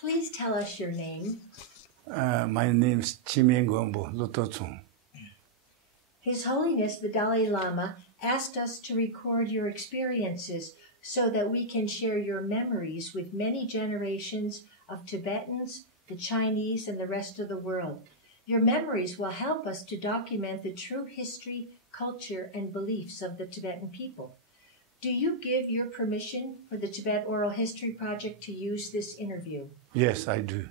Please tell us your name. My name is Chheeme Gonpo, Luthoktsang. His Holiness the Dalai Lama asked us to record your experiences so that we can share your memories with many generations of Tibetans, the Chinese, and the rest of the world. Your memories will help us to document the true history, culture, and beliefs of the Tibetan people. Do you give your permission for the Tibet Oral History Project to use this interview? Yes, I do.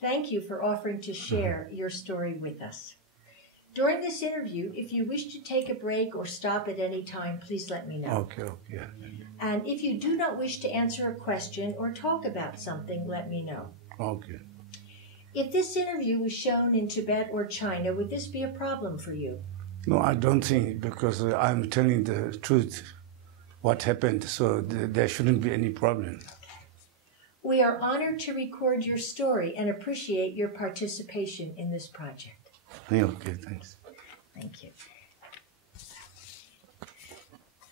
Thank you for offering to share your story with us. During this interview, if you wish to take a break or stop at any time, please let me know. Okay. And if you do not wish to answer a question or talk about something, let me know. Okay. If this interview was shown in Tibet or China, would this be a problem for you? No, I don't think, because I'm telling the truth, what happened, so there shouldn't be any problem. We are honored to record your story and appreciate your participation in this project. Okay, thanks. Thank you.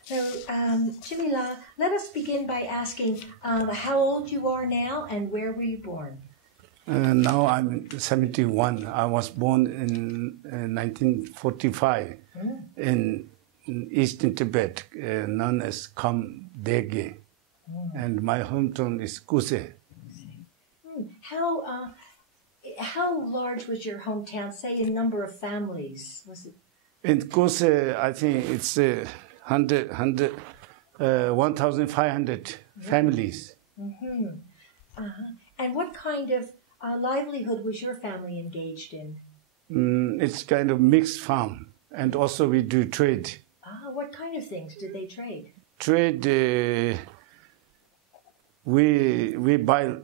So, Chheeme, let us begin by asking how old you are now and where were you born? Now I'm 71. I was born in 1945 in eastern Tibet, known as Kham-Dege. And my hometown is Kuse. How large was your hometown, say in number of families? Was it? In Kuse, I think it's 1,500 families. And what kind of livelihood was your family engaged in? It's kind of mixed farm, and also we do trade. What kind of things did they trade? Trade, we buy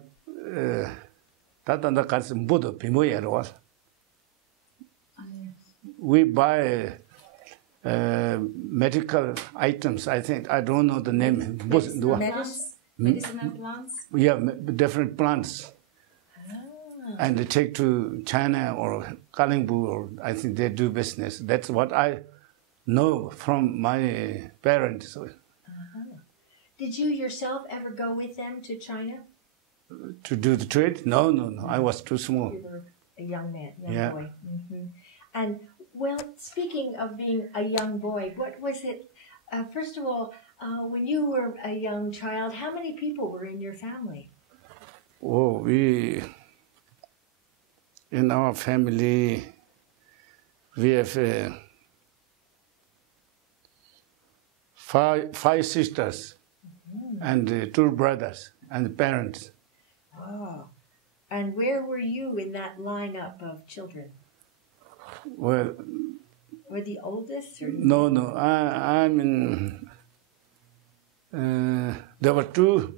we buy medical items. I think, I don't know the name. Medicinal plants? Yeah, different plants. And they take to China or Kalingu, or I think they do business. That's what I know from my parents. Did you yourself ever go with them to China? To do the trade? No. I was too small. You were a young man, young boy. And, well, speaking of being a young boy, what was it, first of all, when you were a young child, how many people were in your family? Oh, in our family, we have five sisters and 2 brothers and parents. Oh, and where were you in that lineup of children? Well, were the oldest? Or no. I'm in. There were 2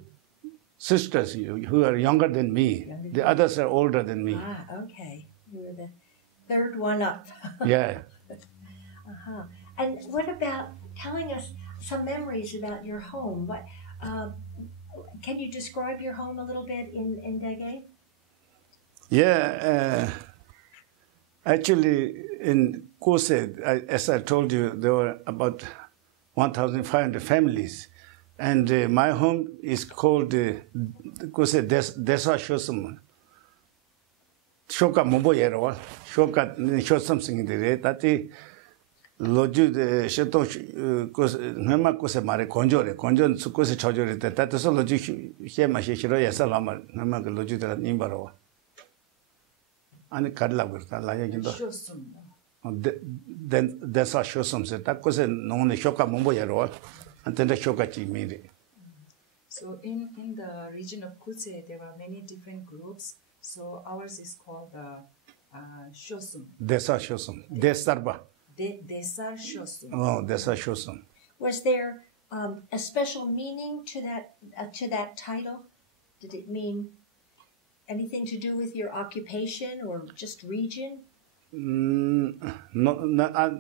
sisters who are younger than me. The others are older than me. Okay. You were the 3rd one up. Yeah. And what about telling us some memories about your home? What? Can you describe your home a little bit in Dege? Yeah, actually in Kose, as I told you, there were about 1,500 families. And my home is called Kose Desa Shosum. Shoka Mumbo Yerwa, Shoka Shosum Singh de Tati. Loju de sheto nema kose mare konjore sukose chojore te tato loju shema shiro yasa lama nema ke loju de nimbaro ani kadla gurta la yagindo then desa shosum se takose none shoka mombo yaro antenda shoka chi mire. So in the region of Kutse there are many different groups, so ours is called shosum. Desa shosum desarba. Desar Shosum. Oh, Desar Shosum. Was there a special meaning to that title? Did it mean anything to do with your occupation or just region? No,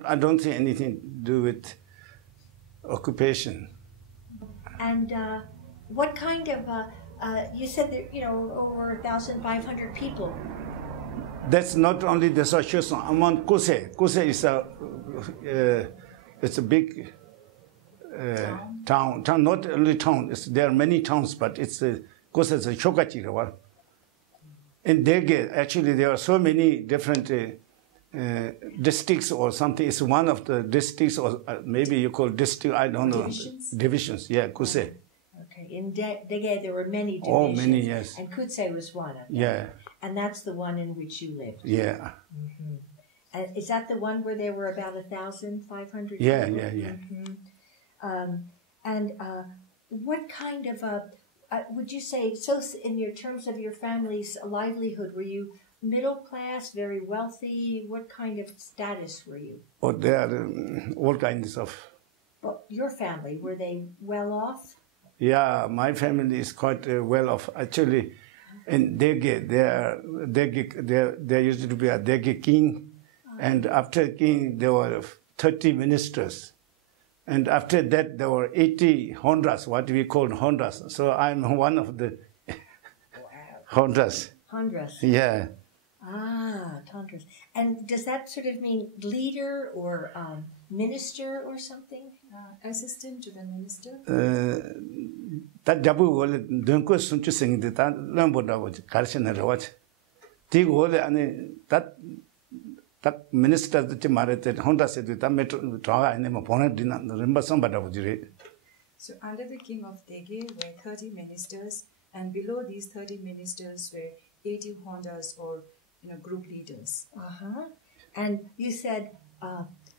I don't think anything to do with occupation. And what kind of you said that over 1,500 people. That's not only the association. Among Kuse. Kuse is it's a big town. Not only town. There are many towns, but it's Kuse is a Shokachi. In Dege, actually, there are so many different districts or something. It's one of the districts, or maybe you call district, I don't know. Divisions? Divisions, yeah, Kuse. Okay, in Dege there were many divisions. Oh, many, yes. And Kutse was one of them. Yeah. And that's the one in which you lived. Yeah. Mm-hmm. And is that the one where there were about 1,500 Yeah, people? yeah, yeah. Mm-hmm. And what kind of would you say? So, in your terms of your family's livelihood, were you middle class, very wealthy? What kind of status were you? Oh, there are all kinds of. Well, your family, were they well off? Yeah, my family is quite well off. Actually, in Dege, there used to be a Dege king, and after king there were 30 ministers, and after that there were 80 Hondas, what we call Hondas. So I'm one of the Hondas. Hondas. Yeah. Ah, Hondas. And does that sort of mean leader or minister or something? Assistant to the minister. That jabu wole dunko sunchu singde ta lambo da woj karshana rawach. Ti wole ane that minister the marete Honda said that metro traga ane mo pona dina remba samba da wojire. So under the king of Dege were 30 ministers, and below these 30 ministers were 80 Hondas or group leaders. And you said,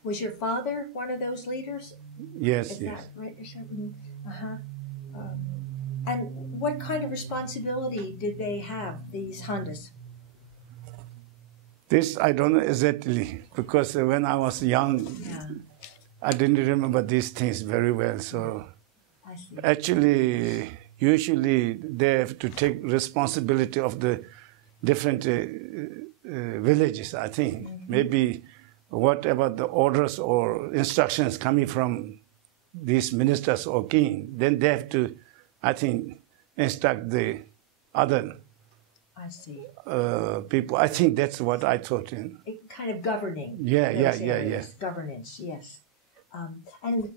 was your father one of those leaders? Yes, Is yes. that right? And what kind of responsibility did they have, these Hondas? This I don't know exactly, because when I was young, I didn't remember these things very well. So I see. actually, usually they have to take responsibility of the different villages, I think. Maybe whatever the orders or instructions coming from these ministers or king, then they have to, I think, instruct the other people. I think that's what I thought. Kind of governing. Yes. Governance, yes. And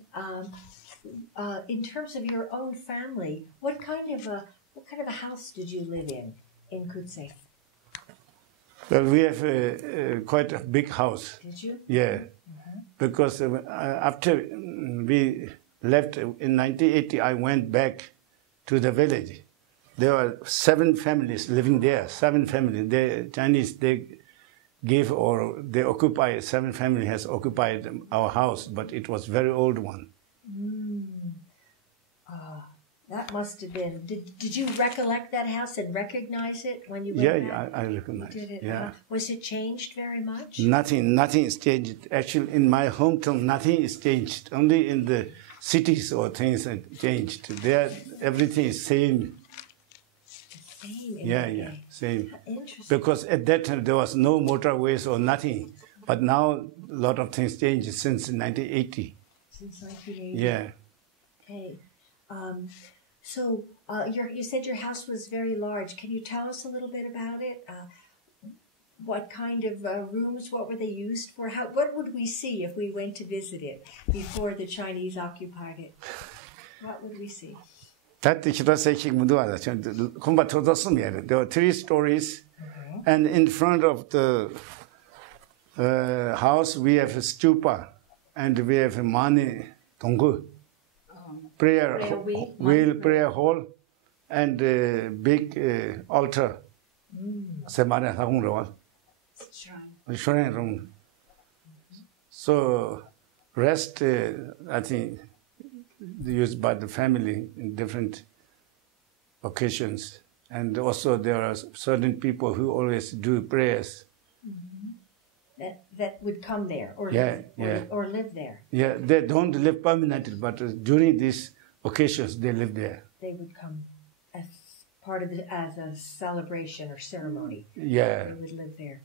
in terms of your own family, what kind of a house did you live in Kutse? Well, we have quite a big house. Did you? Yeah, because after we left in 1980, I went back to the village. There were 7 families living there. 7 families. The Chinese, they gave or they occupied. 7 families has occupied our house, but it was very old one. That must have been. Did you recollect that house and recognize it when you went back? Yeah, I recognize. Did it? Yeah. Was it changed very much? Nothing is changed. Actually, in my hometown, nothing is changed. Only in the cities or things are changed. There, everything is same. Same. Yeah, same. Interesting. Because at that time there was no motorways or nothing. But now a lot of things changed since 1980. Since 1980. Yeah. Okay. So you said your house was very large. Can you tell us a little bit about it? What kind of rooms? What were they used for? What would we see if we went to visit it before the Chinese occupied it? What would we see? There were 3 stories, and in front of the house we have a stupa, and we have a mani tonggu. Prayer wheel, prayer hall, and a big altar. Shrine room. So rest, I think, used by the family in different occasions. And also there are certain people who always do prayers. That would come there or live there. Yeah, they don't live permanently, but during these occasions they live there. They would come as part of as a celebration or ceremony. Yeah, they would live there.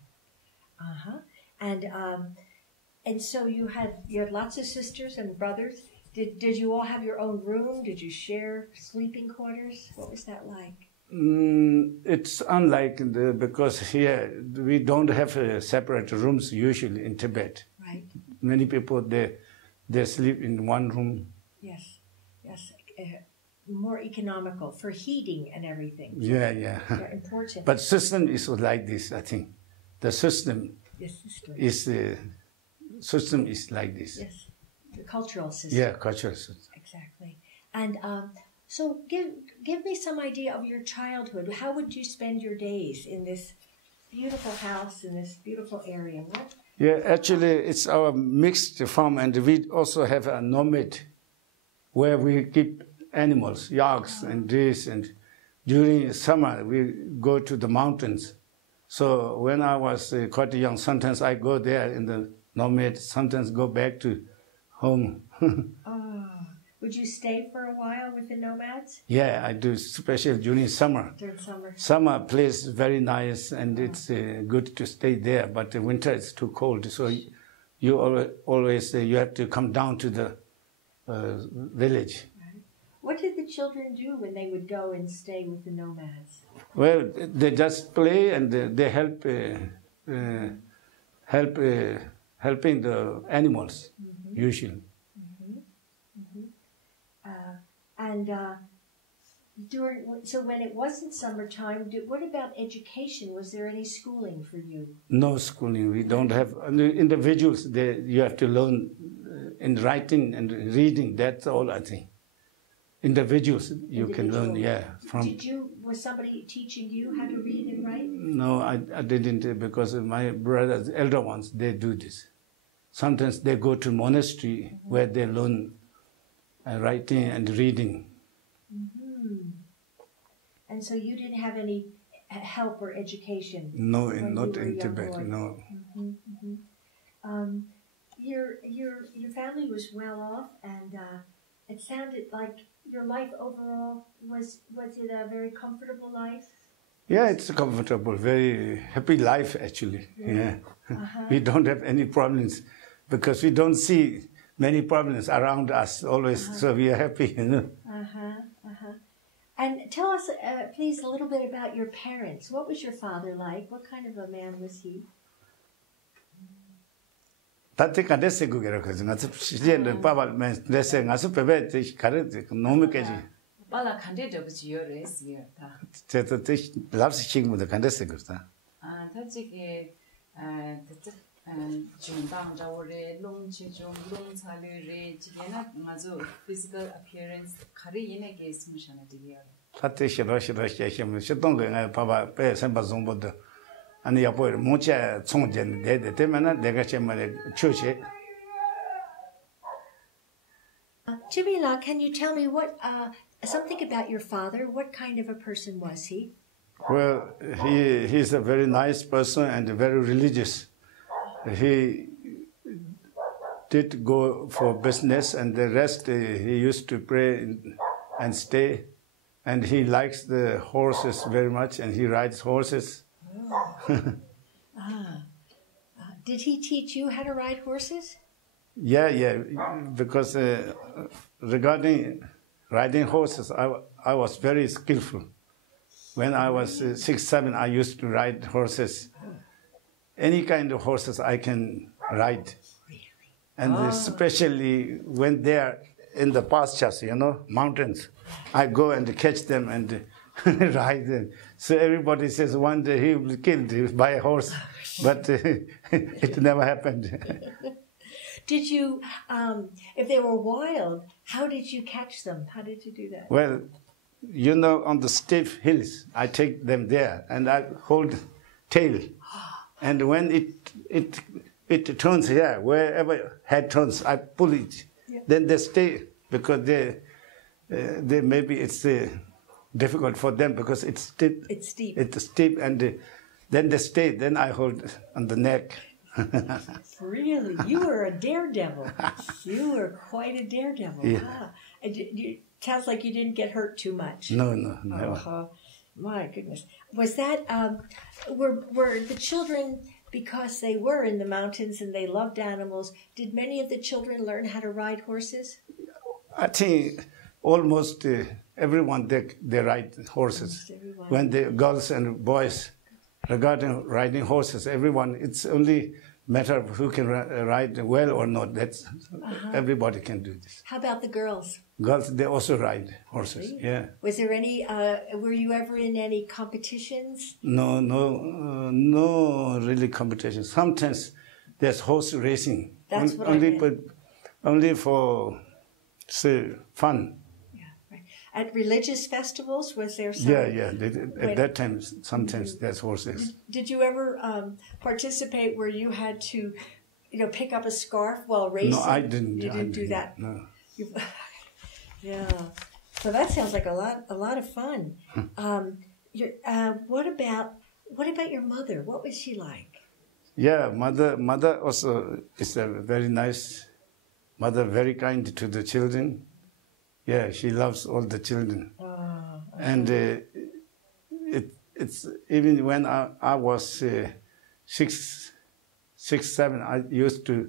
And so you had lots of sisters and brothers. Did you all have your own room? Did you share sleeping quarters? What was that like? It's unlike because here we don't have separate rooms usually in Tibet. Right. Many people they sleep in one room. Yes. more economical for heating and everything. Yeah, yeah. They're important. But system is like this, I think. The system Yes, sister. is like this. Yes, the cultural system. Yeah, cultural system. Exactly. And so give me some idea of your childhood. How would you spend your days in this beautiful house, in this beautiful area? What? Yeah, actually, it's our mixed farm, and we also have a nomad where we keep animals, yaks and this. And during summer, we go to the mountains. So when I was quite young, sometimes I go there in the nomad, sometimes go back to home. Would you stay for a while with the nomads? Yeah, I do, especially during summer. During summer. Summer place is very nice, and it's good to stay there. But the winter is too cold, so you always you have to come down to the village. Right. What did the children do when they would go and stay with the nomads? Well, they just play, and they helping the animals, usually. So when it wasn't summertime, what about education? Was there any schooling for you? No schooling. We don't have individuals. You have to learn in writing and reading. That's all, I think. Individuals you can learn. Yeah. Was somebody teaching you how to read and write? No, I didn't, because my brothers, elder ones, they do this. Sometimes they go to monastery where they learn writing and reading. And so you didn't have any help or education? No, not in Tibet, no. Your family was well off, and it sounded like your life overall, was it a very comfortable life? Yeah, it's a comfortable, very happy life, actually. Yeah. We don't have any problems, because we don't see many problems around us always, so we are happy, you know. And tell us, please, a little bit about your parents. What was your father like? What kind of a man was he? Tate kade segu kero kazi ngasu sien papa men dese ngasu pepe te kare nomi kaji. Bala kande de buji yore siya ta. Te te labs ching mu de kade segu ta. Ta jige jundang jawore long chejong long chale re jigena ngazo physical appearance kare yene ge smushana diya. Tate shiro shem shitong ge papa pe semba zombo de. Ani yapo mocha chongjen de temana dega chemare chuche. Chibila, can you tell me something about your father? What kind of a person was he? Well, he's a very nice person and very religious. He did go for business, and the rest he used to pray and stay. And he likes the horses very much, and he rides horses. Did he teach you how to ride horses? Yeah, because regarding riding horses, I was very skillful. When I was 6, 7, I used to ride horses. Any kind of horses I can ride. Really? And especially when they are in the pastures, mountains, I go and catch them and ride them. So everybody says one day he will be killed by a horse, but it never happened. Did you, if they were wild, how did you catch them? How did you do that? Well, on the steep hills, I take them there and I hold tail. And when it turns here, wherever head turns, I pull it. Yeah. Then they stay, because they maybe it's difficult for them because it's steep. It's steep. It's steep, and then they stay. Then I hold on the neck. Really? You were a daredevil. You were quite a daredevil. Yeah. Ah. It sounds like you didn't get hurt too much. No, never. My goodness. Was that, were the children, because they were in the mountains and they loved animals, did many of the children learn how to ride horses? I think almost everyone, they ride horses. When the girls and boys, regarding riding horses, everyone, it's only matter of who can ride well or not. That's everybody can do this. How about the girls? Girls, they also ride horses. Really? Yeah. Was there any? Were you ever in any competitions? No, no really competition. Sometimes there's horse racing. That's what I meant. But only for say fun. Yeah, right. At religious festivals, was there some? Yeah. At that time, sometimes there's horses. Did you ever participate where you had to, pick up a scarf while racing? No, I didn't. You didn't do that. No. Yeah. So that sounds like a lot of fun. What about your mother? What was she like? Yeah, mother also is a very nice mother, very kind to the children. Yeah, she loves all the children. And it's even when I was 6, 7, I used to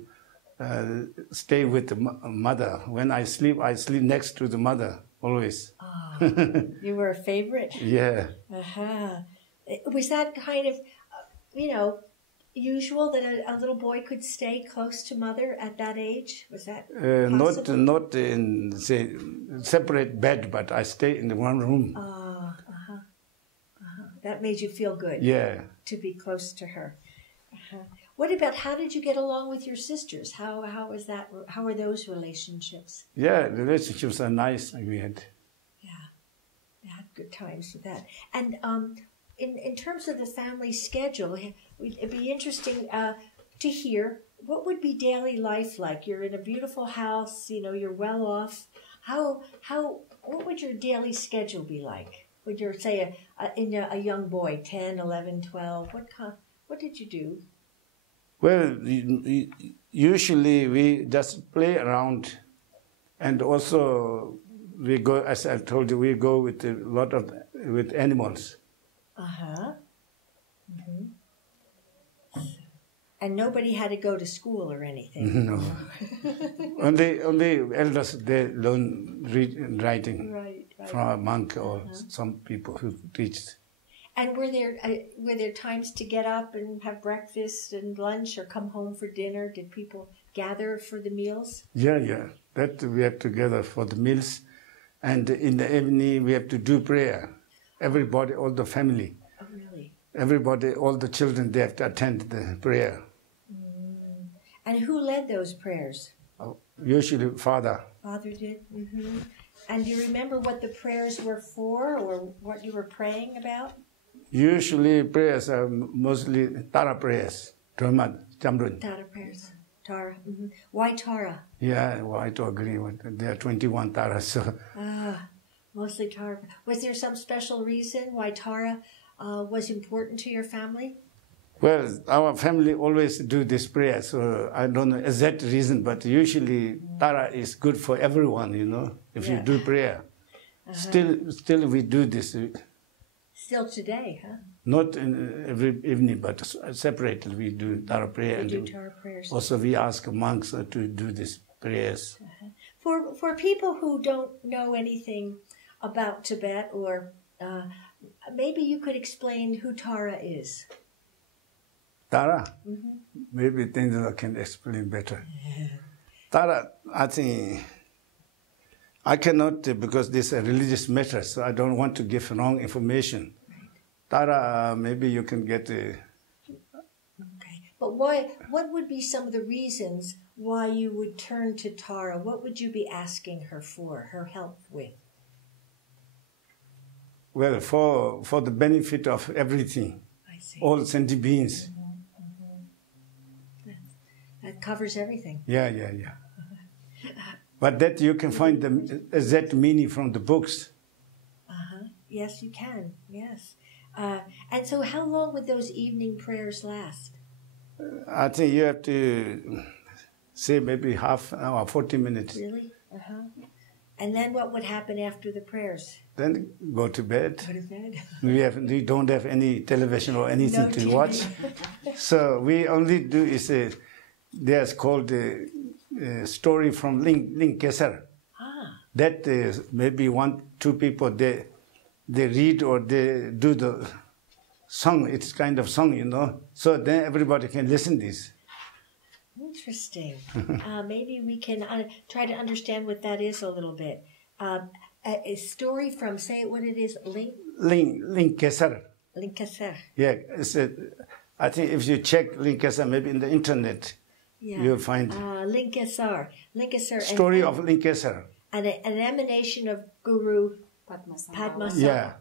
stay with the mother. When I sleep next to the mother always. You were a favorite? Yeah. Was that kind of, usual that a little boy could stay close to mother at that age? Was that possible? Not in, say, separate bed, but I stay in the one room. That made you feel good. Yeah. To be close to her. What about, how did you get along with your sisters? How was that? How were those relationships? Yeah, relationships are nice. We had. Yeah, had good times with that. And in terms of the family schedule, it'd be interesting to hear, what would be daily life like? You're in a beautiful house, you're well off. What would your daily schedule be like? Would you say a young boy, 10, 11, 12? What did you do? Well, usually we just play around, and also we go, as I told you, we go with a lot with animals. And nobody had to go to school or anything. No. only elders, they learn writing right. from a monk or some people who teach. And were there times to get up and have breakfast and lunch or come home for dinner? Did people gather for the meals? Yeah. That we have to gather for the meals. And in the evening, we have to do prayer. Everybody, all the family. Oh, really? Everybody, all the children, they have to attend the prayer. And who led those prayers? Usually father. Father did? And do you remember what the prayers were for or what you were praying about? Usually prayers are mostly Tara prayers. Tara prayers. Tara. Why Tara? Yeah, I to agree with there are 21 Taras. So. Mostly Tara. Was there some special reason why Tara was important to your family? Well, our family always do this prayer, so I don't know exact reason, but usually Tara is good for everyone, if you do prayer. Still we do this. Still today, huh? Not in every evening, but separately we do Tara prayer. We do Tara prayers. Also we ask monks to do these prayers. For people who don't know anything about Tibet, or maybe you could explain who Tara is. Tara? Maybe things I can explain better. Tara, I think, I cannot, because this is a religious matter, so I don't want to give wrong information. Tara, maybe you can get a... Okay, but what would be some of the reasons why you would turn to Tara? What would you be asking her for, her help with? Well, for the benefit of everything, all sentient beings. That covers everything. Yeah. But that you can find the exact meaning from the books. Yes, you can. Yes. And so how long would those evening prayers last? I think you have to say maybe half an hour, 40 minutes. Really? And then what would happen after the prayers? Then go to bed. Go to bed. We don't have any television or anything to watch. So we only do is there's called a story from Ling Kesar. That maybe 1-2 people they read or they do the song. It's kind of song, So then everybody can listen this. Interesting. Maybe we can try to understand what that is a little bit. A story from, say what it is, Linkesar. Linkesar. Yeah, I think if you check Linkesar, maybe in the internet, you'll find Linkesar. Story of Linkesar. An emanation of Guru Padmasambhava. Yeah,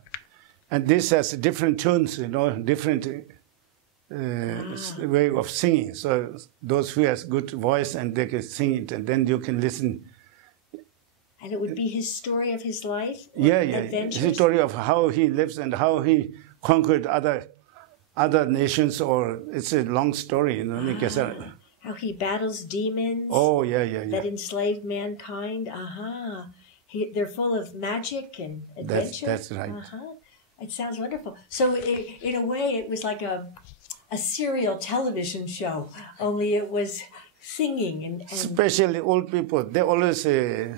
and this has different tunes, different way of singing. So those who has good voice and they can sing it, and then you can listen. And it would be his story of his life? Adventures? His story of how he lives and how he conquered other nations, or it's a long story, How he battles demons that enslaved mankind. They're full of magic and adventure. That's right. It sounds wonderful. So in a way, it was like a serial television show, only it was singing and especially old people, they always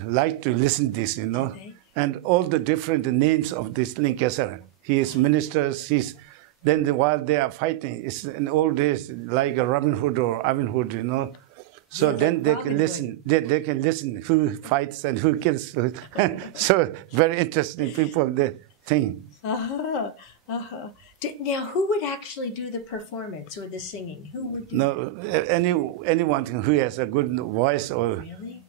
like to listen to this, Okay. And all the different names of this Linkesar. He is ministers, while they are fighting, it's in old days like a Robin Hood or Ivan Hood, So then they can listen. They can listen who fights and who kills. So very interesting people, they think. Now, who would actually do the performance or the singing? Who would do anyone who has a good voice or Really?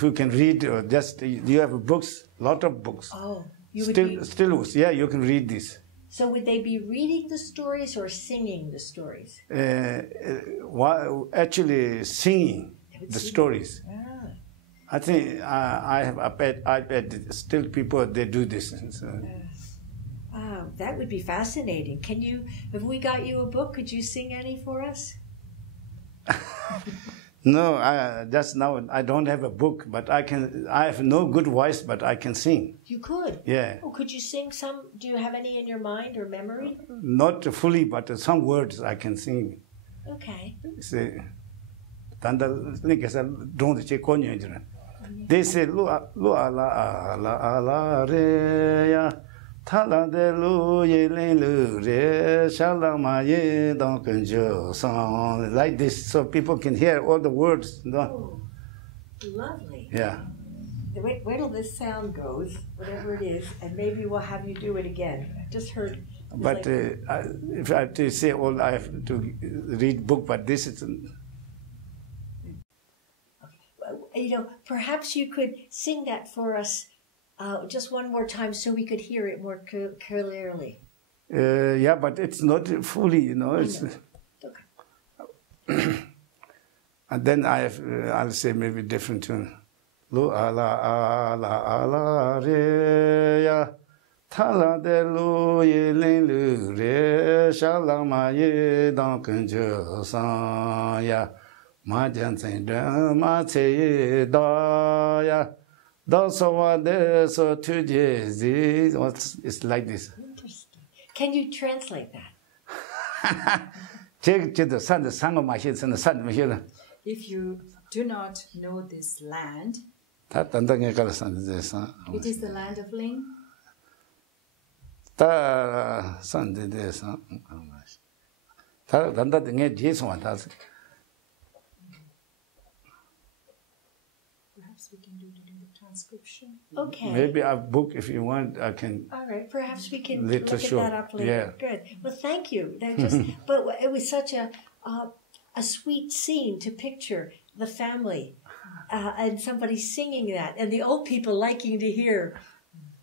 who can read, or just you have books, lot of books. Oh, you would still you can read this. So would they be reading the stories or singing the stories? Actually singing the stories. I think I have iPad. Still people they do this. That would be fascinating. Have we got you a book? Could you sing any for us? No, just now I don't have a book, but I have no good voice, but I can sing. You could? Yeah. Oh, could you sing some? Do you have any in your mind or memory? Not fully, but some words I can sing. Okay. They say, lu ala re ya. Like this, so people can hear all the words. Oh, lovely. Yeah. Wait till this sound goes, whatever it is, and maybe we'll have you do it again. I just heard. But if I have to say all, I have to read book. But this is. Perhaps you could sing that for us. Just one more time so we could hear it more clearly. Yeah, but it's not fully, It's, Okay. And then I'll say maybe different tune. Lu ala ala ala re ya, thala de lu ye ling lu re, shala ma ye dang kun jo san ya, ma jan zeng zhen ma ce ye da ya. It's like this. Interesting. Can you translate that? If you do not know this land, it is the land of Ling. Perhaps we can do it in the transcription. Okay. Maybe a book, if you want, I can. All right. Perhaps we can Later look at show. that up later. Yeah. Good. Well, thank you. But it was such a sweet scene to picture the family and somebody singing that, and the old people liking to hear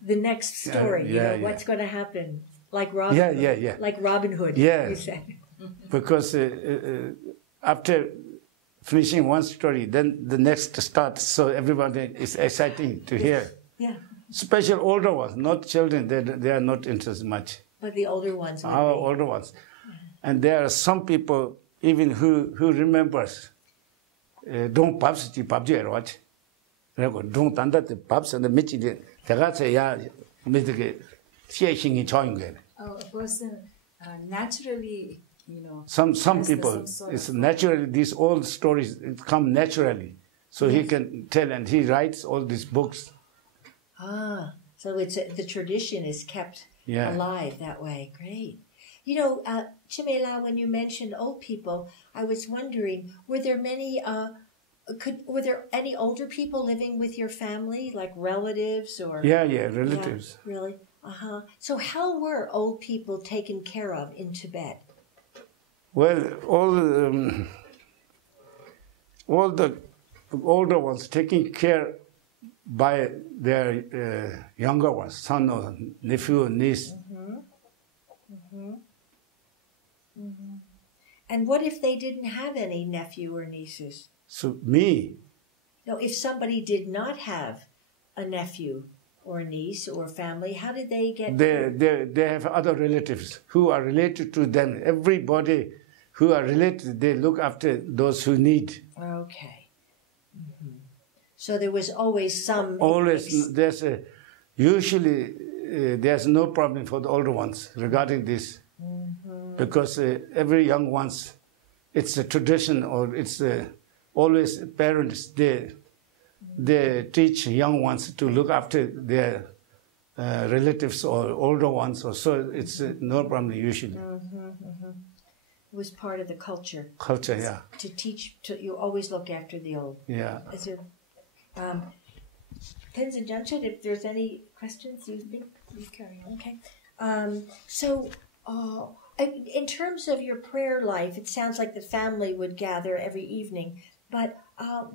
the next story. What's going to happen, like Robin. Yeah. Like Robin Hood. Yeah. You said. Because after finishing one story, then the next starts, so everybody is exciting to hear. Yeah. Especially older ones, not children, they are not interested much. But the older ones. Our older ones. And there are some people even who remembers don't paps the PUBG or what. Don't under the paps and the Michi A person naturally, Some people, it's naturally, these old stories come naturally. So he can tell, and he writes all these books. So the tradition is kept alive that way. Great. You know, Chheeme, when you mentioned old people, I was wondering, were there any older people living with your family, like relatives or? Yeah, relatives. Yeah, really? So how were old people taken care of in Tibet? Well, all the older ones taken care by their younger ones, son or nephew or niece. And what if they didn't have any nephew or nieces? So me. No, if somebody did not have a nephew or a niece or family, how did they get? They have other relatives who are related to them. Everybody who are related, they look after those who need. Okay. So there was always some. Always, usually there's no problem for the older ones regarding this, because every young ones, it's a tradition, or it's always parents, they teach young ones to look after their relatives or older ones, or so it's no problem usually. It was part of the culture. Culture, yeah. To teach, you always look after the old. Yeah. Is there, Tenzin Junction, if there's any questions, you think? You carry on. Okay. In terms of your prayer life, it sounds like the family would gather every evening, but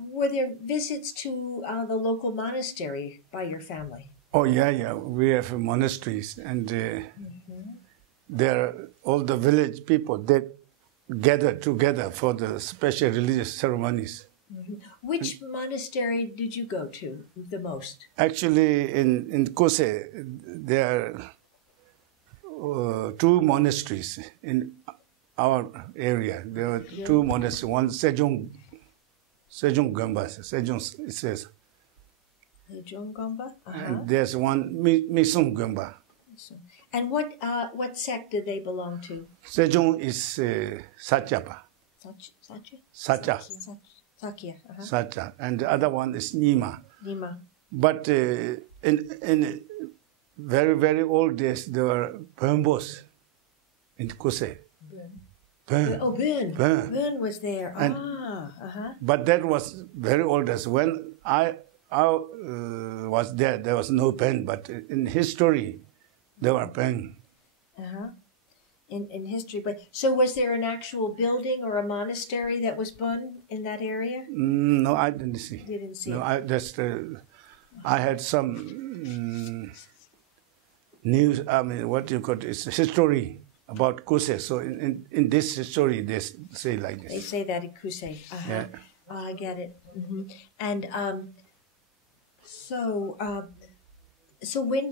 were there visits to the local monastery by your family? Oh, yeah. We have monasteries, and there all the village people, they gather together for the special religious ceremonies. Which monastery did you go to the most? Actually, in Kose, there are two monasteries in our area. There are two monasteries. One Sejong Gamba, Sejong it says. Sejong Gamba? And there's one Misung Gamba. And what sect did they belong to? Sejong is Satyapa. Satya. Sakya. Satya. And the other one is Nima. Nima. But in very, very old days, there were Bönbos in Kose. Bön. Oh, Bön. Bön was there. But that was very old days. When I was there was no Bön, but in history, there were Bön. In history, but so was there an actual building or a monastery that was Bön in that area? No, I didn't see. You didn't see. No, it. I had some news. I mean, what do you call it? It's history about Kuse. So in this history, they say like this. They say that in Kuse. Yeah. I get it. And so when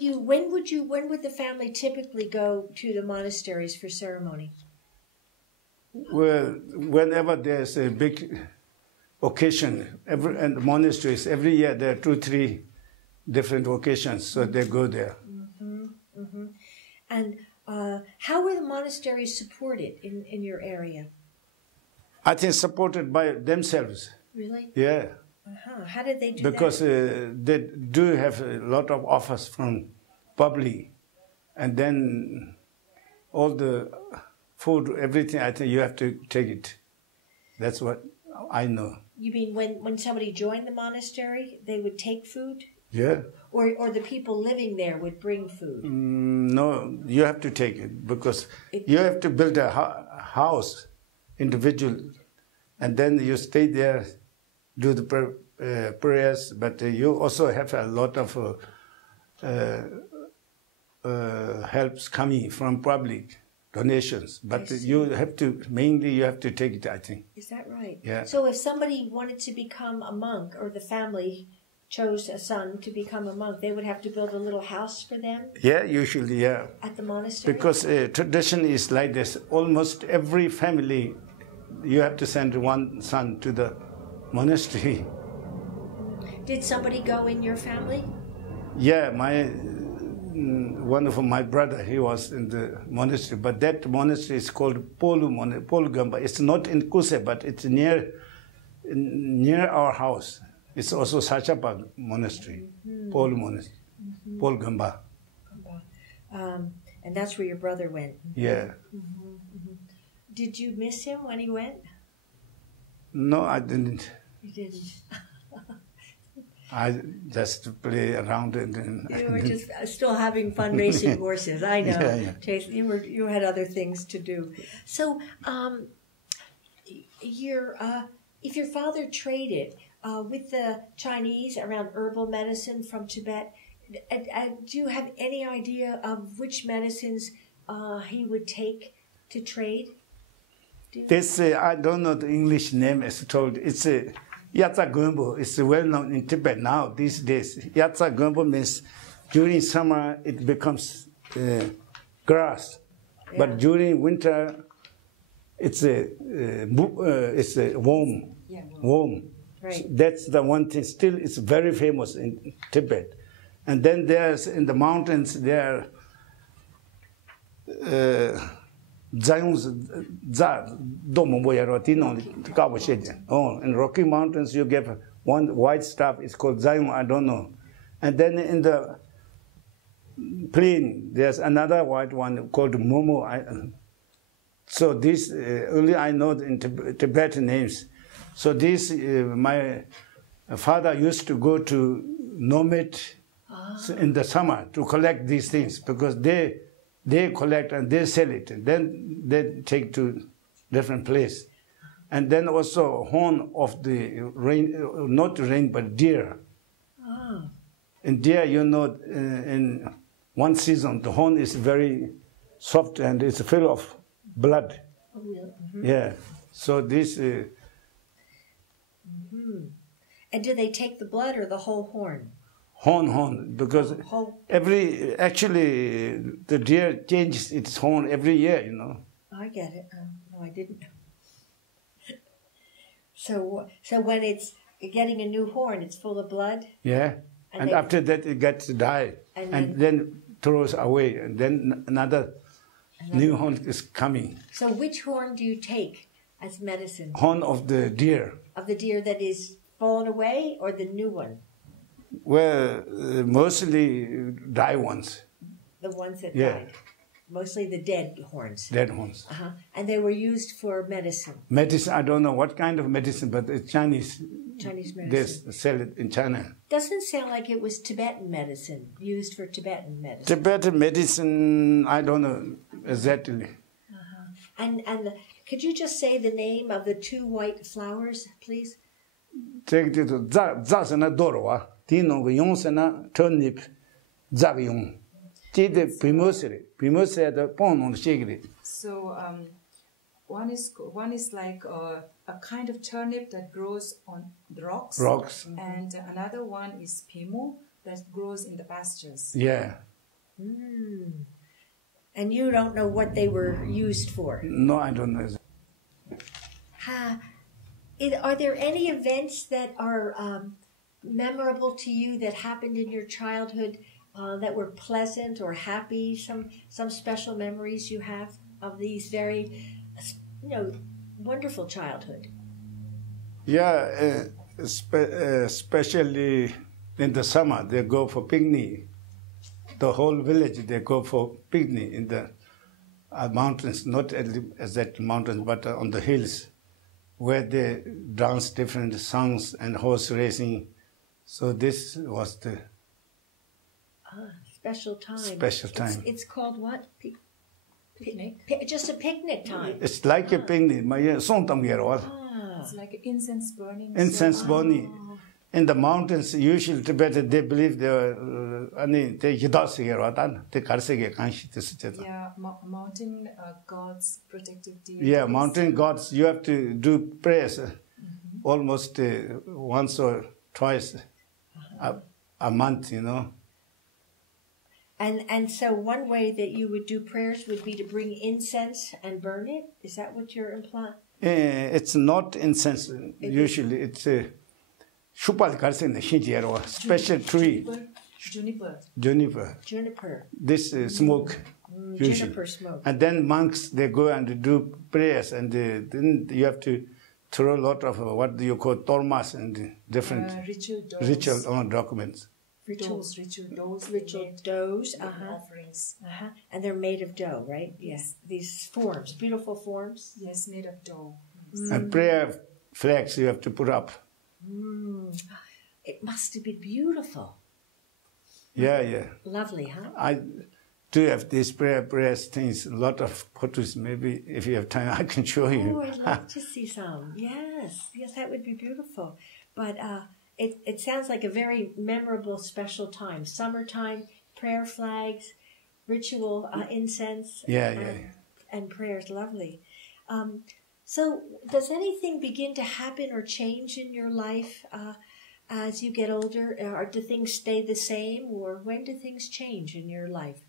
would the family typically go to the monasteries for ceremony? Well, whenever there's a big occasion, and monasteries, every year there are 2-3 different occasions, so they go there. And how were the monasteries supported in your area? I think supported by themselves. Really? Yeah. How did they do because, that? They do have a lot of offers from public, and then all the food, everything, I think you have to take it. That's what I know. You mean when somebody joined the monastery, they would take food? Yeah. Or the people living there would bring food? No, you have to take it, because you have to build a house, individual, and then you stay there, do the prayers, but you also have a lot of helps coming from public donations. But you have to, mainly you have to take it, I think. Is that right? Yeah. So if somebody wanted to become a monk, or the family chose a son to become a monk, they would have to build a little house for them? Yeah, usually, yeah. At the monastery? Because tradition is like this. Almost every family, you have to send one son to the monastery. Did somebody go in your family? Yeah, one of my brother, he was in the monastery, but that monastery is called Polu Gamba. It's not in Kuse, but it's near our house. It's also Sachapa monastery, Polu monastery, Polu Gamba. And that's where your brother went. Yeah. Did you miss him when he went? No, I didn't. You didn't. I just play around and then. You were just still having fun racing horses. I know. Yeah. Chase, you had other things to do. So, if your father traded with the Chinese around herbal medicine from Tibet, do you have any idea of which medicines he would take to trade? This I don't know the English name as told. It's a Gonpo. It's well known in Tibet now these days. Gonpo means during summer it becomes grass, but during winter it's a worm. Yeah, Worm. Right. So that's the one thing. Still, it's very famous in Tibet. And then there's in the mountains there. In Rocky Mountains, you get one white stuff. It's called zayung. I don't know. And then in the plain, there's another white one called momo. So this only I know in Tibetan names. So this my father used to go to Nomad in the summer to collect these things because they collect and they sell it. And then they take to different place. And then also horn of the rain, not rain, but deer. Oh. In deer, you know, in one season, the horn is very soft and it's full of blood. Oh, yeah. Yeah. So this... And do they take the blood or the whole horn? Horn, because actually the deer changes its horn every year, you know. I get it. No, I didn't. So when it's getting a new horn, it's full of blood? Yeah. And after that it gets died and then throws away. And then another new horn is coming. So which horn do you take as medicine? Horn of the deer. Of the deer that is fallen away or the new one? Well, mostly die ones. The ones that died. Mostly the dead horns. Dead horns. And they were used for medicine. Medicine, I don't know what kind of medicine, but it's Chinese medicine. They sell it in China. Doesn't sound like it was Tibetan medicine, used for Tibetan medicine. Tibetan medicine, I don't know exactly. And could you just say the name of the two white flowers, please? Take it to Zasana Dorwa, Tino Yonsana, Turnip, Zagyong. Tide Primosre, the pond on the shigri. So one is like a kind of turnip that grows on the rocks. And another one is pimu that grows in the pastures. Yeah. And you don't know what they were used for? No, I don't know. Are there any events that are memorable to you that happened in your childhood that were pleasant or happy? Some special memories you have of these very, wonderful childhood? Yeah, especially in the summer, they go for picnic. The whole village, they go for picnic in the mountains, not at mountains, but on the hills, where they dance different songs and horse racing. So this was the special time. Special time. It's called what? Picnic. Just a picnic time. It's like a picnic. It's like incense burning. Incense burning. In the mountains, usually Tibet, they believe they mountain gods, protective deities. Yeah, mountain gods, you have to do prayers almost once or twice a month, you know. And so one way that you would do prayers would be to bring incense and burn it? Is that what you're implying? It's not incense, usually. It's a special tree. Juniper. This smoke. Usually. Juniper smoke. And then monks, they go and do prayers, and then you have to throw a lot of what you call tormas and different ritual documents. ritual doughs, offerings. And they're made of dough, right? Yes. These forms, beautiful forms. Yes, made of dough. And prayer flags you have to put up. It must have been beautiful. Yeah. Lovely, huh? I do have these prayers things, a lot of photos. Maybe if you have time, I can show you. Oh, I'd love to see some. Yes, that would be beautiful. But it sounds like a very memorable, special time. Summertime, prayer flags, ritual incense. And prayers, lovely. So does anything begin to happen or change in your life as you get older? Or do things stay the same? Or when do things change in your life?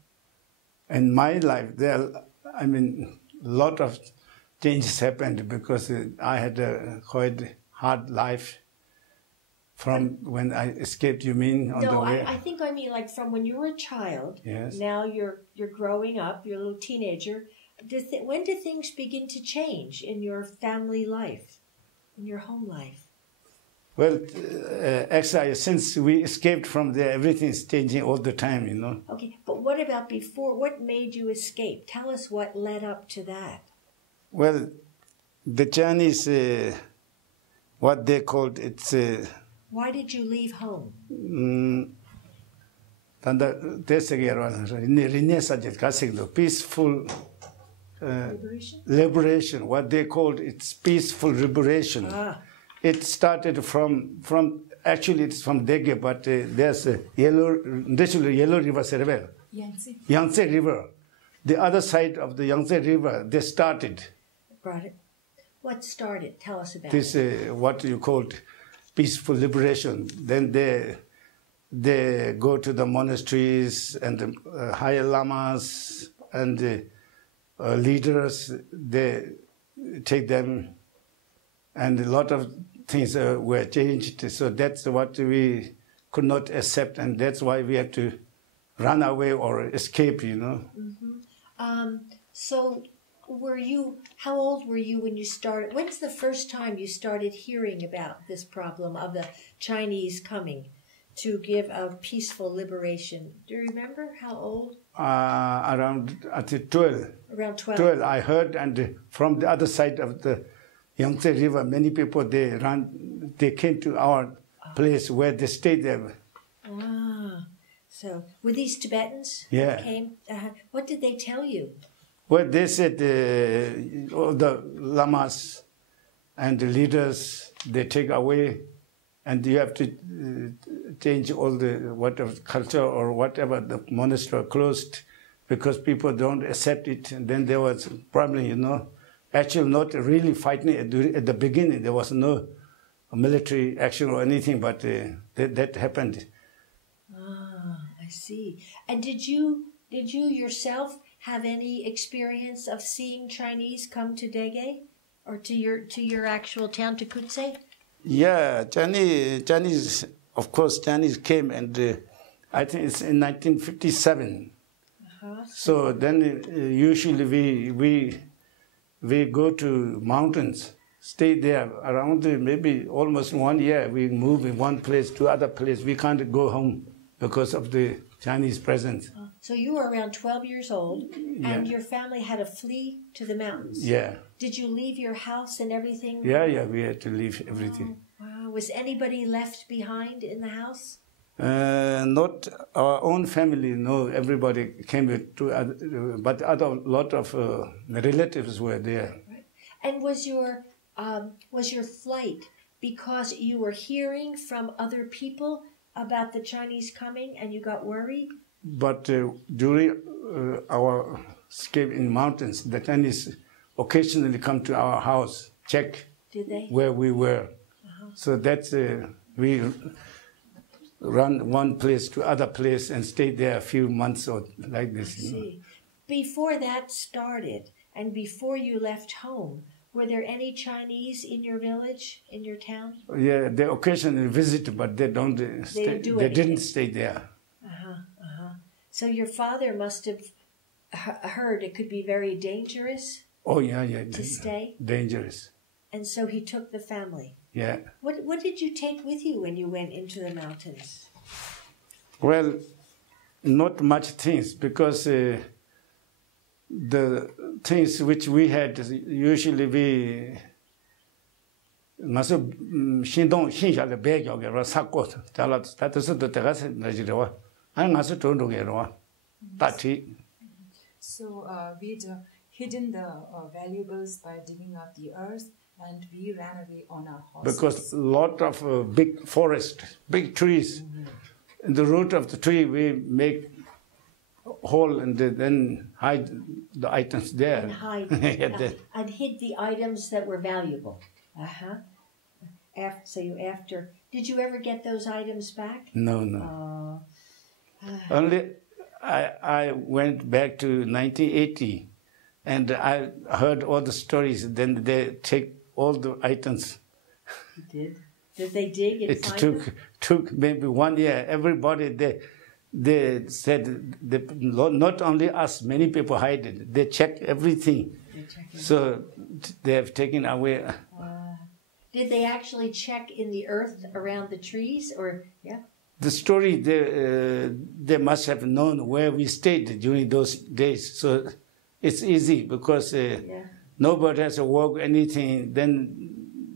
In my life, a lot of changes happened because I had a quite hard life from when I escaped, you mean, on the way? No, I think I mean like from when you were a child. Yes. Now you're growing up, you're a little teenager. When do things begin to change in your family life, in your home life? Well, exile, since we escaped from there, everything is changing all the time, you know. Okay, but what about before? What made you escape? Tell us what led up to that. Well, the Chinese, what they called it's... Why did you leave home? Peaceful liberation, what they called it's peaceful liberation. It started from actually it's from Dege, but there's a yellow river, Yangtze River. The other side of the Yangtze River, they started. Brought it. What started? Tell us about this. What you called peaceful liberation. Then they go to the monasteries and the higher lamas and the leaders. They take them, and a lot of things were changed. So that's what we could not accept, and that's why we had to run away or escape, you know. So how old were you when you started? When's the first time you started hearing about this problem of the Chinese coming to give a peaceful liberation? Do you remember how old? Around 12. Around 12. 12, I heard, and from the other side of the Yangtze River, many people, they came to our place where they stayed there. So were these Tibetans? Yeah. That came? What did they tell you? Well, they said all the lamas and the leaders, they take away, and you have to change all the whatever culture or whatever. The monastery closed because people don't accept it. And then there was a problem, you know. Actually, not really fighting at the beginning. There was no military action or anything, but that happened. I see. And did you yourself have any experience of seeing Chinese come to Dege or to your actual town, to Kutse? Yeah, Chinese, of course, Chinese came, and I think it's in 1957. So then usually we go to mountains, stay there around maybe almost 1 year. We move in one place to other place. We can't go home because of the Chinese presence. So you were around 12 years old, and your family had to flee to the mountains. Yeah. Did you leave your house and everything? Yeah, we had to leave everything. Wow. Was anybody left behind in the house? Not our own family, no. Everybody came but lot of relatives were there. Right. And was your flight because you were hearing from other people about the Chinese coming and you got worried? But during our escape in mountains, the Chinese occasionally come to our house, check where we were. So that's we run one place to other place and stayed there a few months or like this. I see. Before that started and before you left home, were there any Chinese in your village, in your town? Yeah, they occasionally visit, but they don't stay. They didn't stay there. So your father must have heard it could be very dangerous. Oh yeah, to stay. Dangerous. And so he took the family. Yeah. What did you take with you when you went into the mountains? Well, not much things, because the things which we had, usually we maso shindong shinsha le be yo ge ro sakot tala status de tegas na jirewa an maso tondo ge ro tati. So we'd hidden the valuables by digging up the earth, and we ran away on our horses. Because a lot of big forest, big trees, in the root of the tree we make hole and then hide the items there. And hide, and hid the items that were valuable. Did you ever get those items back? No, no. Only I went back to 1980, and I heard all the stories. Then they take all the items. You did? Did they dig and find them? took maybe 1 year. Everybody they said not only us, many people hide it. They check everything. So they have taken away. Did they actually check in the earth around the trees, or yeah? The story, they must have known where we stayed during those days. So it's easy, because nobody has to work anything. Then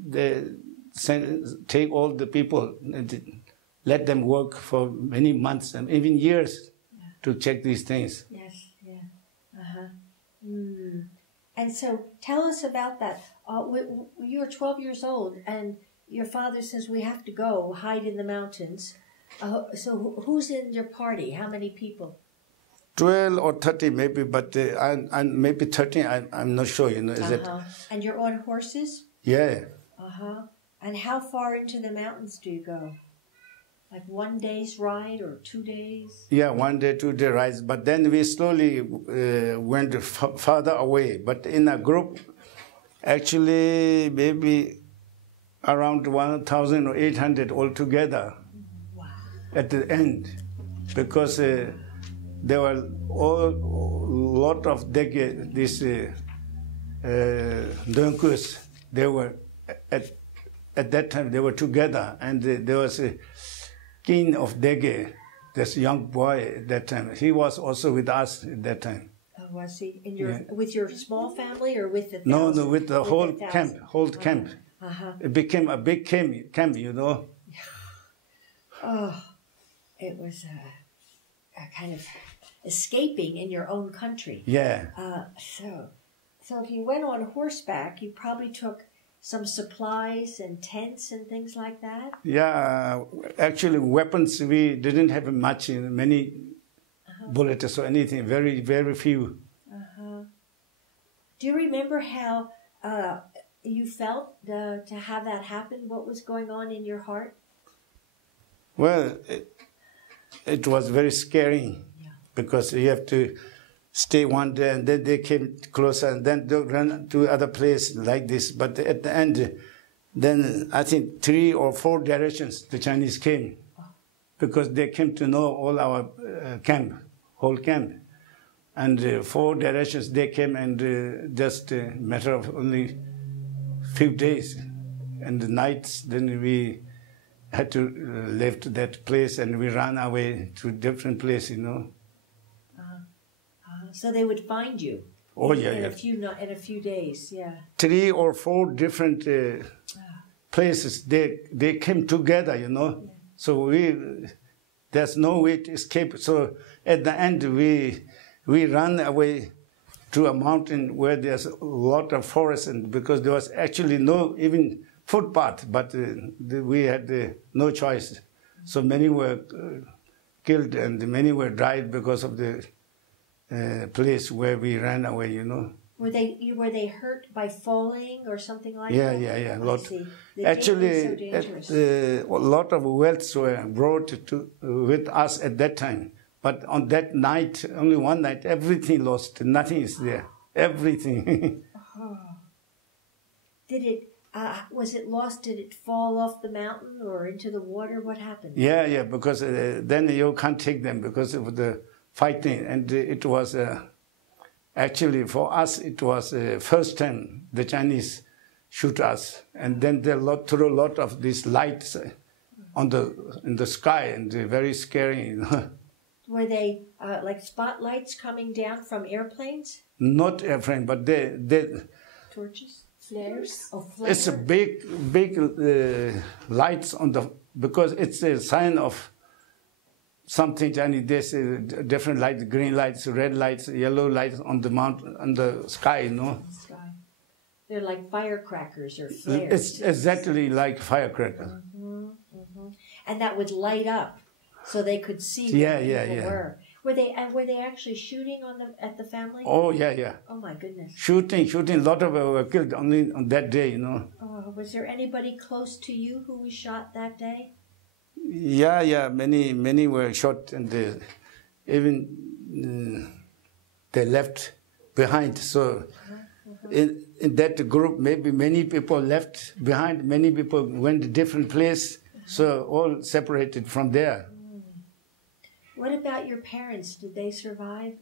they take all the people and let them work for many months and even years to check these things. Yes, yeah. And so tell us about that. You were 12 years old, and your father says, we have to go hide in the mountains. So who's in your party? How many people? 12 or 30 maybe, but I'm maybe 13, I'm not sure, you know. Is it? And you're on horses? Yeah. And how far into the mountains do you go? Like 1 day's ride or 2 days? Yeah, 1 day, 2 day rides. But then we slowly went farther away. But in a group, actually maybe around 1,800 altogether. Wow. At the end. Because there were a lot of these Dönkus. They were, at that time, they were together. And there was a king of Dege, this young boy at that time. He was also with us at that time. Oh, was he? With your small family, or with the No, with the whole camp. It became a big camp, you know. Oh, it was a kind of escaping in your own country. Yeah. So if you went on horseback, you probably took some supplies and tents and things like that? Yeah, actually weapons, we didn't have much, many bullets or anything, very, very few. Do you remember how you felt to have that happen? What was going on in your heart? Well, it was very scary, because you have to stay 1 day, and then they came closer, and then they ran to other place like this. But at the end, then I think 3 or 4 directions the Chinese came, because they came to know all our whole camp. And 4 directions they came, and just a matter of only few days. And the nights, then we had to leave that place, and we ran away to different place, you know. So they would find you. Oh, yeah, in a few days, yeah. 3 or 4 different places, they came together, you know. So there's no way to escape. So at the end, we ran away to a mountain where there's a lot of forest, and because there was actually no even footpath, but we had no choice. So many were killed, and many were died because of the place where we ran away, you know. Were they hurt by falling or something like that? Yeah. A lot. Actually, a lot of wealth were brought with us at that time. But on that night, only one night, everything lost. Nothing is there. Everything. Was it lost? Did it fall off the mountain or into the water? What happened? Yeah, because then you can't take them because of the fighting. And it was, actually for us, it was first time the Chinese shoot us. And then they threw a lot of these lights in the sky, and very scary. You know. Were they like spotlights coming down from airplanes? Not airplane, but they Torches? Flares? Oh, flares. it's a big lights on the, because it's a sign of something Chinese. There's different lights, green lights, red lights, yellow lights on the mountain, on the sky, you know. Sky. They're like firecrackers or flares. It's exactly like firecracker. And that would light up, so they could see where people were. Were they actually shooting at the family? Oh yeah. Oh my goodness. Shooting. A lot of people were killed only on that day, you know. Oh, was there anybody close to you who was shot that day? Yeah. Many were shot, and even they left behind. So in that group, maybe many people left behind. Many people went to different place. So all separated from there. What about your parents? Did they survive?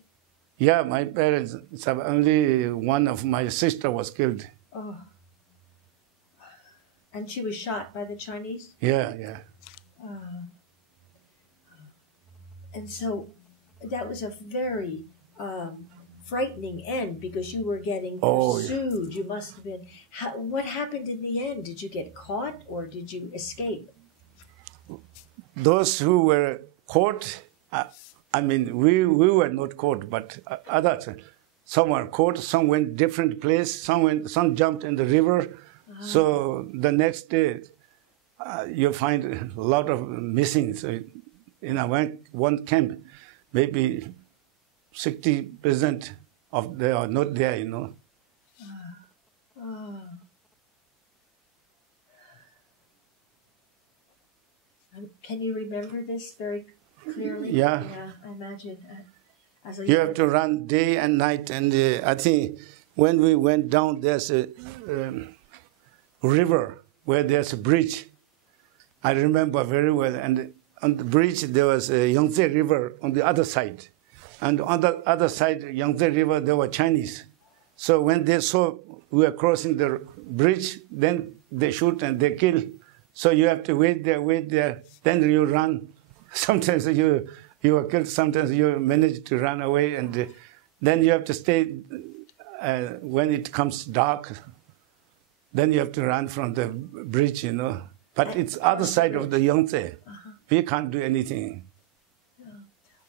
Yeah, my parents, only one of my sister was killed. Oh. And she was shot by the Chinese? Yeah. And so that was a very frightening end, because you were getting pursued. You must have been. What happened in the end? Did you get caught or did you escape? Those who were caught, I mean, we were not caught, but others. Some were caught, some went different place, some jumped in the river. So the next day, you find a lot of missing. So in one camp, maybe 60% of they are not there, you know. Can you remember this very clearly? Yeah. Yeah, I imagine. You have to run day and night, and I think when we went down, there's a river where there's a bridge. I remember very well, and on the bridge there was a Yangtze River on the other side, and on the other side, Yangtze River, there were Chinese. So when they saw we were crossing the bridge, then they shoot and they kill. So you have to wait there, then you run. Sometimes you are killed, sometimes you manage to run away, and then you have to stay. When it comes dark, then you have to run from the bridge, you know. But it's other side of the Yangtze. We can't do anything.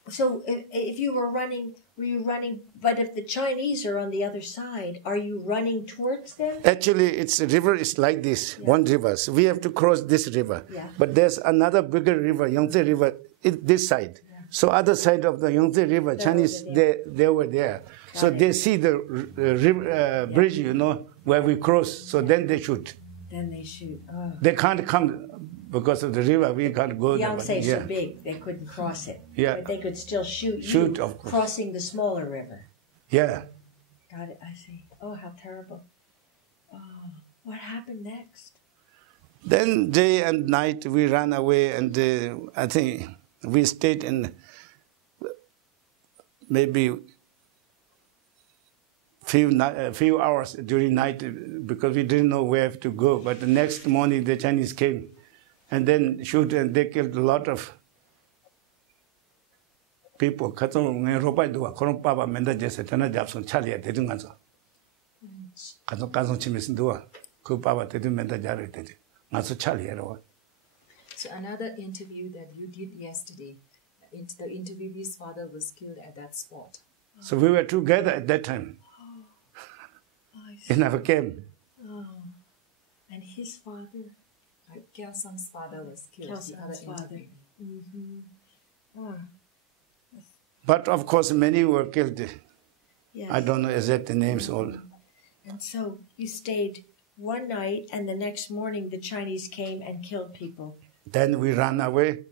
So if you were you running, but if the Chinese are on the other side, are you running towards them? Actually, it's a river is like this, one river. So we have to cross this river. Yeah. But there's another bigger river, Yangtze River, this side. Yeah. So other side of the Yangtze River, Chinese, they were there. So they see the river, bridge, you know, where we cross. So then they shoot. Then they shoot. Oh. They can't come because of the river. We can't go there. Yangtze is so big, they couldn't cross it. Yeah. But they could still shoot you, of course. crossing the smaller river. Yeah. Got it, I see. Oh, how terrible. Oh, what happened next? Then day and night we ran away, and I think we stayed in maybe few hours during night because we didn't know where to go. But the next morning the Chinese came and then shoot, and they killed a lot of people. So another interview that you did yesterday, the interviewee's father was killed at that spot. So we were together at that time. In our camp. Oh, and his father? Kelsang's father was killed. Kelsang's father. Oh. But of course, many were killed. Yes. I don't know exact names all. And so you stayed one night, and the next morning the Chinese came and killed people. Then we ran away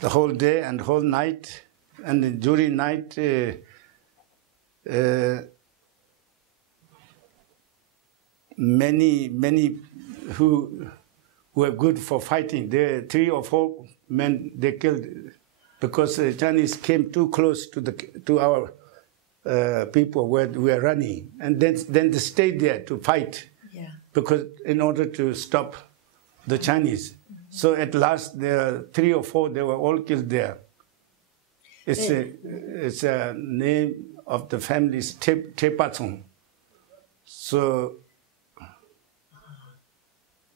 the whole day and whole night. And during night, many who were good for fighting, there 3 or 4 men they killed because the Chinese came too close to our people where we were running, and then they stayed there to fight, because in order to stop the Chinese. So at last, there are 3 or 4, they were all killed there. It's a name of the family is Tepatsung. So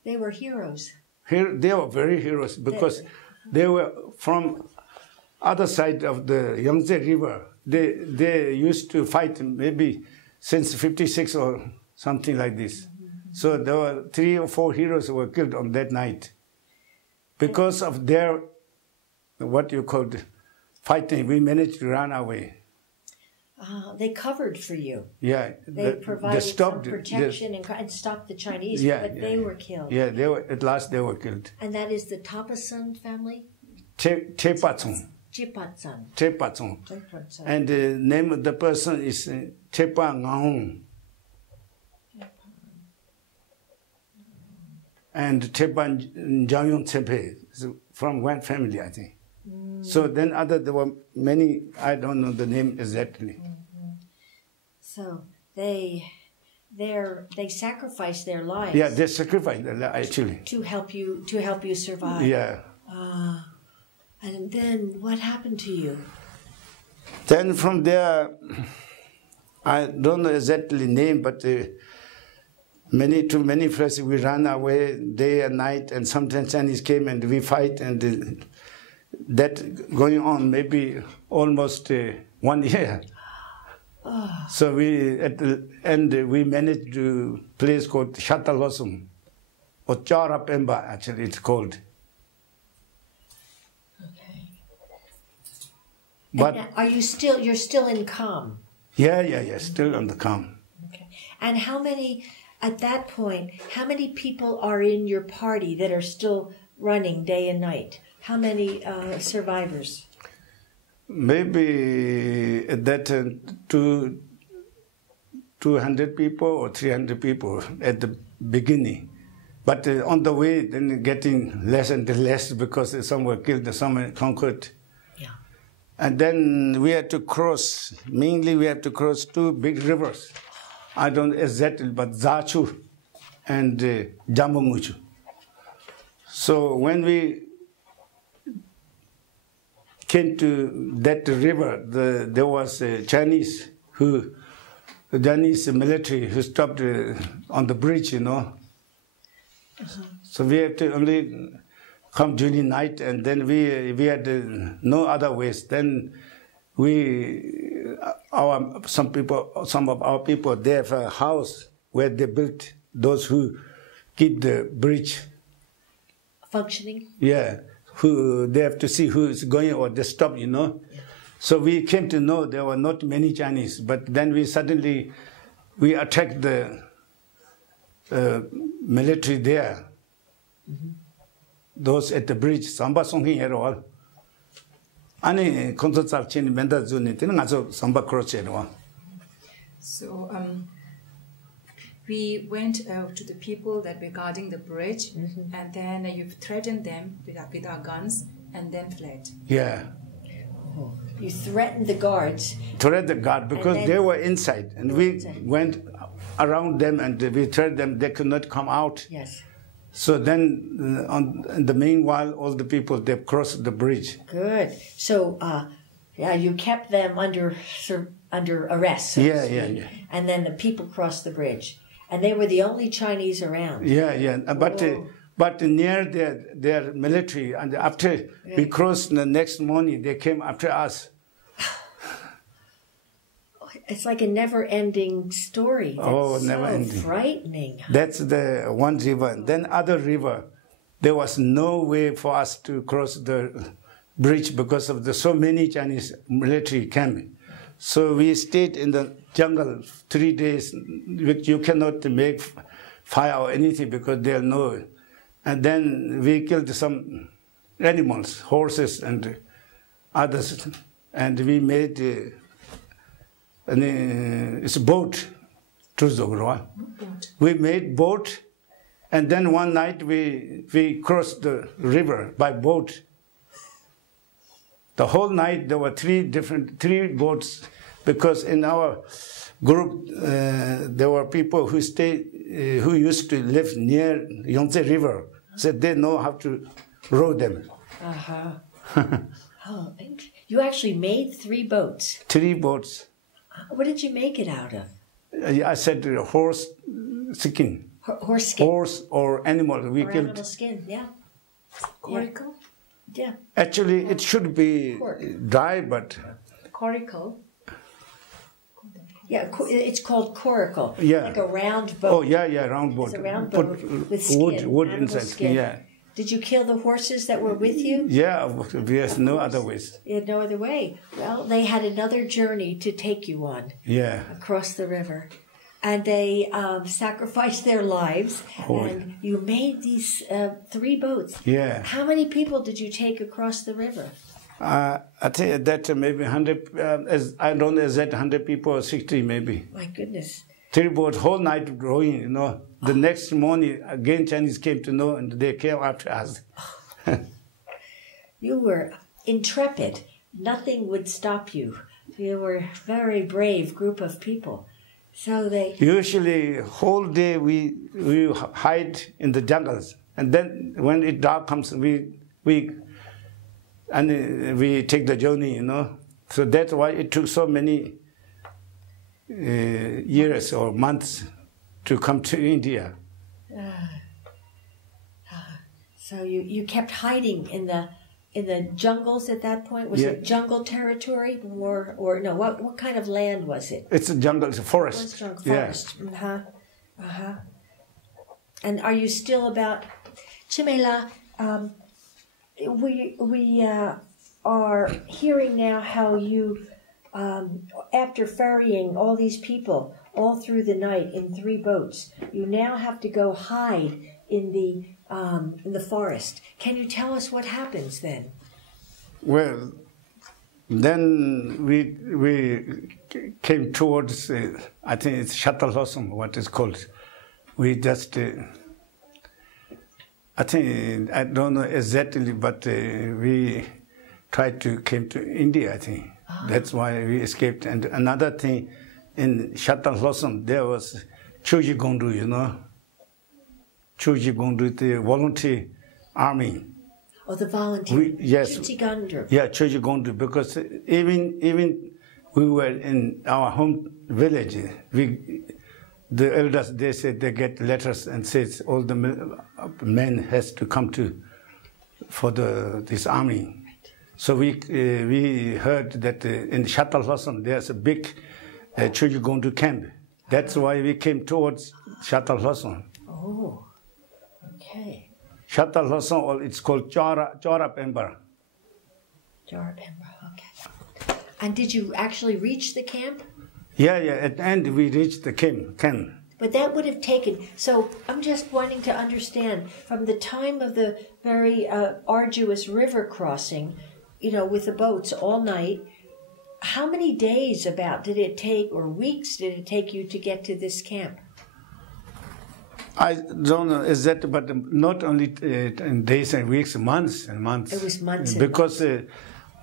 they were heroes. They were very heroes because they were from other side of the Yangtze River. They used to fight maybe since 56 or something like this. So there were 3 or 4 heroes who were killed on that night. Because of their, what you call fighting, we managed to run away. They covered for you. Yeah. They provided some protection and stopped the Chinese, but they were killed. Yeah, at last they were killed. And that is the Tapasan family? Tepatsung. Tepatsung. And the name of the person is Tepa Ngaung. And Tepa Jangyong Tsepe, from one family, I think. So then there were many, I don't know the name exactly. So they sacrificed their lives. Yeah, they sacrificed their lives actually. To help you survive. Yeah. And then what happened to you? Then from there, I don't know exactly name, but many places we ran away day and night, and sometimes Chinese came and we fight, and that going on maybe almost 1 year. So at the end we managed to a place called Shatalosum, or Charapemba actually it's called. Okay. But and you're still in Chheeme? Yeah, still on the Chheeme. Okay. And at that point, how many people are in your party that are still running day and night? How many survivors? Maybe at that 200 people or 300 people at the beginning. But on the way, then getting less and less because some were killed, some were conquered. Yeah. And then we had to cross, mainly we had to cross 2 big rivers. I don't know exactly, but Zachu and Jambanguchu. So when we came to that river, there was a Chinese military who stopped on the bridge, So we had to only come during night, and then we had no other ways. Then some of our people, they have a house where they built, those who keep the bridge functioning. Yeah. They have to see who is going or they stop, Yeah. So we came to know there were not many Chinese, but then we attacked the military there. Those at the bridge, Samba Songhi at all. Ani konsotsal chin menda zuni tin ngazo Samba cross at all. So we went to the people that were guarding the bridge, and then you threatened them with our guns, and then fled. Yeah. Oh. You threatened the guards. Threatened the guard because they were inside, and we went around them and we threatened them they could not come out. Yes. So then, in the meanwhile, all the people, they crossed the bridge. Good. So, you kept them under arrest. So yeah. And then the people crossed the bridge. And they were the only Chinese around. Yeah. But near their military, and after we crossed the next morning, they came after us. It's like a never-ending story. That's never-ending. Frightening. That's the one river. Then other river, there was no way for us to cross the bridge because of so many Chinese military came. So we stayed in the jungle 3 days. You cannot make fire or anything because there are no. And then we killed some animals, horses and others, and we made it's a boat. We made boat, and then one night we crossed the river by boat. The whole night there were three boats, because in our group there were people who used to live near Yangtze River, so they know how to row them. Oh, you actually made 3 boats. 3 boats. What did you make it out of? I said horse skin. Horse skin. Horse or animal. We or killed. Animal skin, yeah. Coracle? Yeah. Actually, it should be dry, but... Coracle. Yeah, it's called coracle. Yeah. Like a round boat. Oh, yeah, round boat. It's a round boat with skin, wood animal inside. skin. Yeah. Did you kill the horses that were with you? Yeah, there's no other ways. You had no other way. Well, they had another journey to take you on. Yeah. Across the river. And they sacrificed their lives. And you made these 3 boats. Yeah. How many people did you take across the river? I think that maybe 100, I don't know exact 100 people or 60 maybe. My goodness. 3 boats, whole night rowing, you know. The next morning, again Chinese came to know and they came after us. You were intrepid. Nothing would stop you. You were a very brave group of people. So they... Usually, whole day we hide in the jungles. And then when it dark comes, we take the journey, you know. So that's why it took so many years or months to come to India. So you kept hiding in the jungles at that point? Was it jungle territory or no? What kind of land was it? It's a jungle, it's a forest. Forest. And are you still about Chheeme? We are hearing now how you, after ferrying all these people all through the night in 3 boats, you now have to go hide in the forest. Can you tell us what happens then? Well, then we came towards, I think it's Luthoktsang, what it's called. We just, I think, I don't know exactly, but we tried to came to India, I think. That's why we escaped. And another thing, in Luthoktsang, there was Choji Gondu, you know. Choji Gondu, the volunteer army. Oh, the volunteer. Yes. Choji Gondu. Yeah, Choji Gondu, because even we were in our home village, the elders, they said they get letters and says all the men has to come for this army. So we heard that in Luthoktsang there's a big Choji Gondu camp. That's why we came towards Luthoktsang. Oh, okay. Luthoktsang, or it's called Chora Pemba. Chora Pemba, okay. And did you actually reach the camp? Yeah, at the end we reached the camp. But that would have taken, so I'm just wanting to understand, from the time of the very arduous river crossing, you know, with the boats all night, how many days about did it take, or weeks did it take you to get to this camp? I don't know exactly, but not only in days and weeks, months and months. It was months and because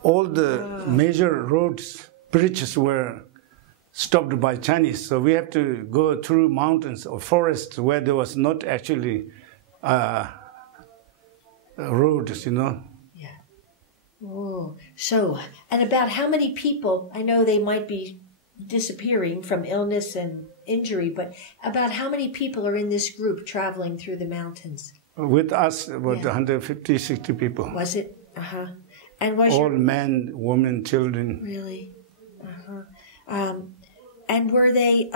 all the major roads, bridges were stopped by Chinese, so we have to go through mountains or forests where there was not actually roads, you know. Yeah. Oh, so, and about how many people, I know they might be disappearing from illness and injury, but about how many people are in this group traveling through the mountains? With us, about 150, 60 people. Was it? And was all men, women, children. Really? And were they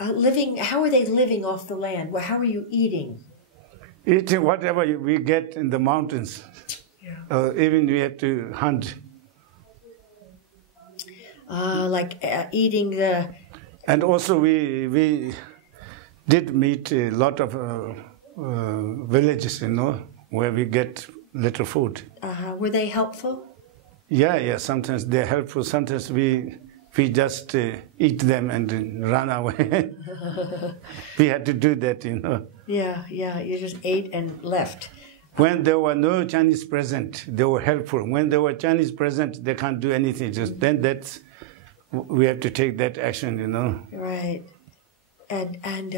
living? How were they living off the land? Well, how were you eating? Eating whatever we get in the mountains. Yeah. Even we had to hunt. Like eating the. And also we did meet a lot of villages, you know, where we get little food. Were they helpful? Yeah. Sometimes they're helpful. Sometimes we just eat them and run away. We had to do that, you know. Yeah. You just ate and left. When there were no Chinese present, they were helpful. When there were Chinese present, they can't do anything. Just then we have to take that action, you know. Right. And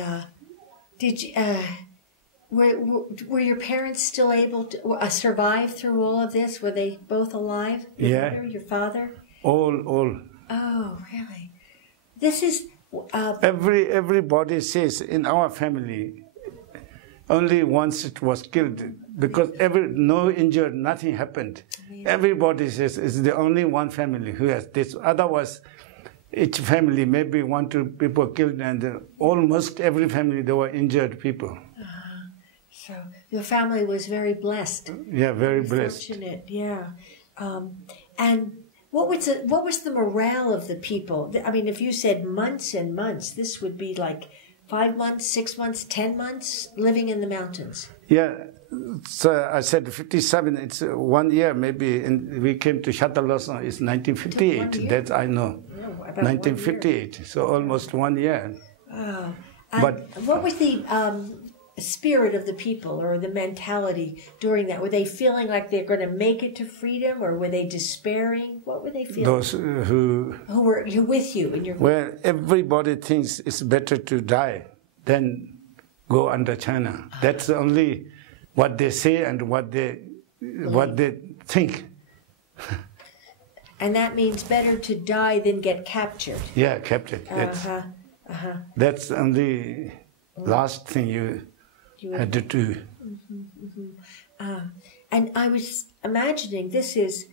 did you Were your parents still able to survive through all of this? Were they both alive? Your mother, your father? All. Oh, really? This is... Everybody says in our family, only once it was killed, because no injured, nothing happened. Everybody says it's the only one family who has this. Otherwise, each family, maybe 1-2 people killed, and almost every family there were injured people. So your family was very blessed. Yeah, very blessed. Fortunate, yeah. And what was the morale of the people? I mean, if you said months and months, this would be like 5 months, 6 months, 10 months living in the mountains. Yeah, so I said 57. It's 1 year maybe. And we came to Luthoktsang. It's 1958. That I know. Oh, 1958. So almost 1 year. Oh. But what was the spirit of the people, or the mentality during that? Were they feeling like they're going to make it to freedom, or were they despairing? What were they feeling? Those who were with you in your... Well, everybody thinks it's better to die than go under China. That's only what they say and what they think. And that means better to die than get captured. Yeah, captured. That's only last thing you had to do. And I was imagining this is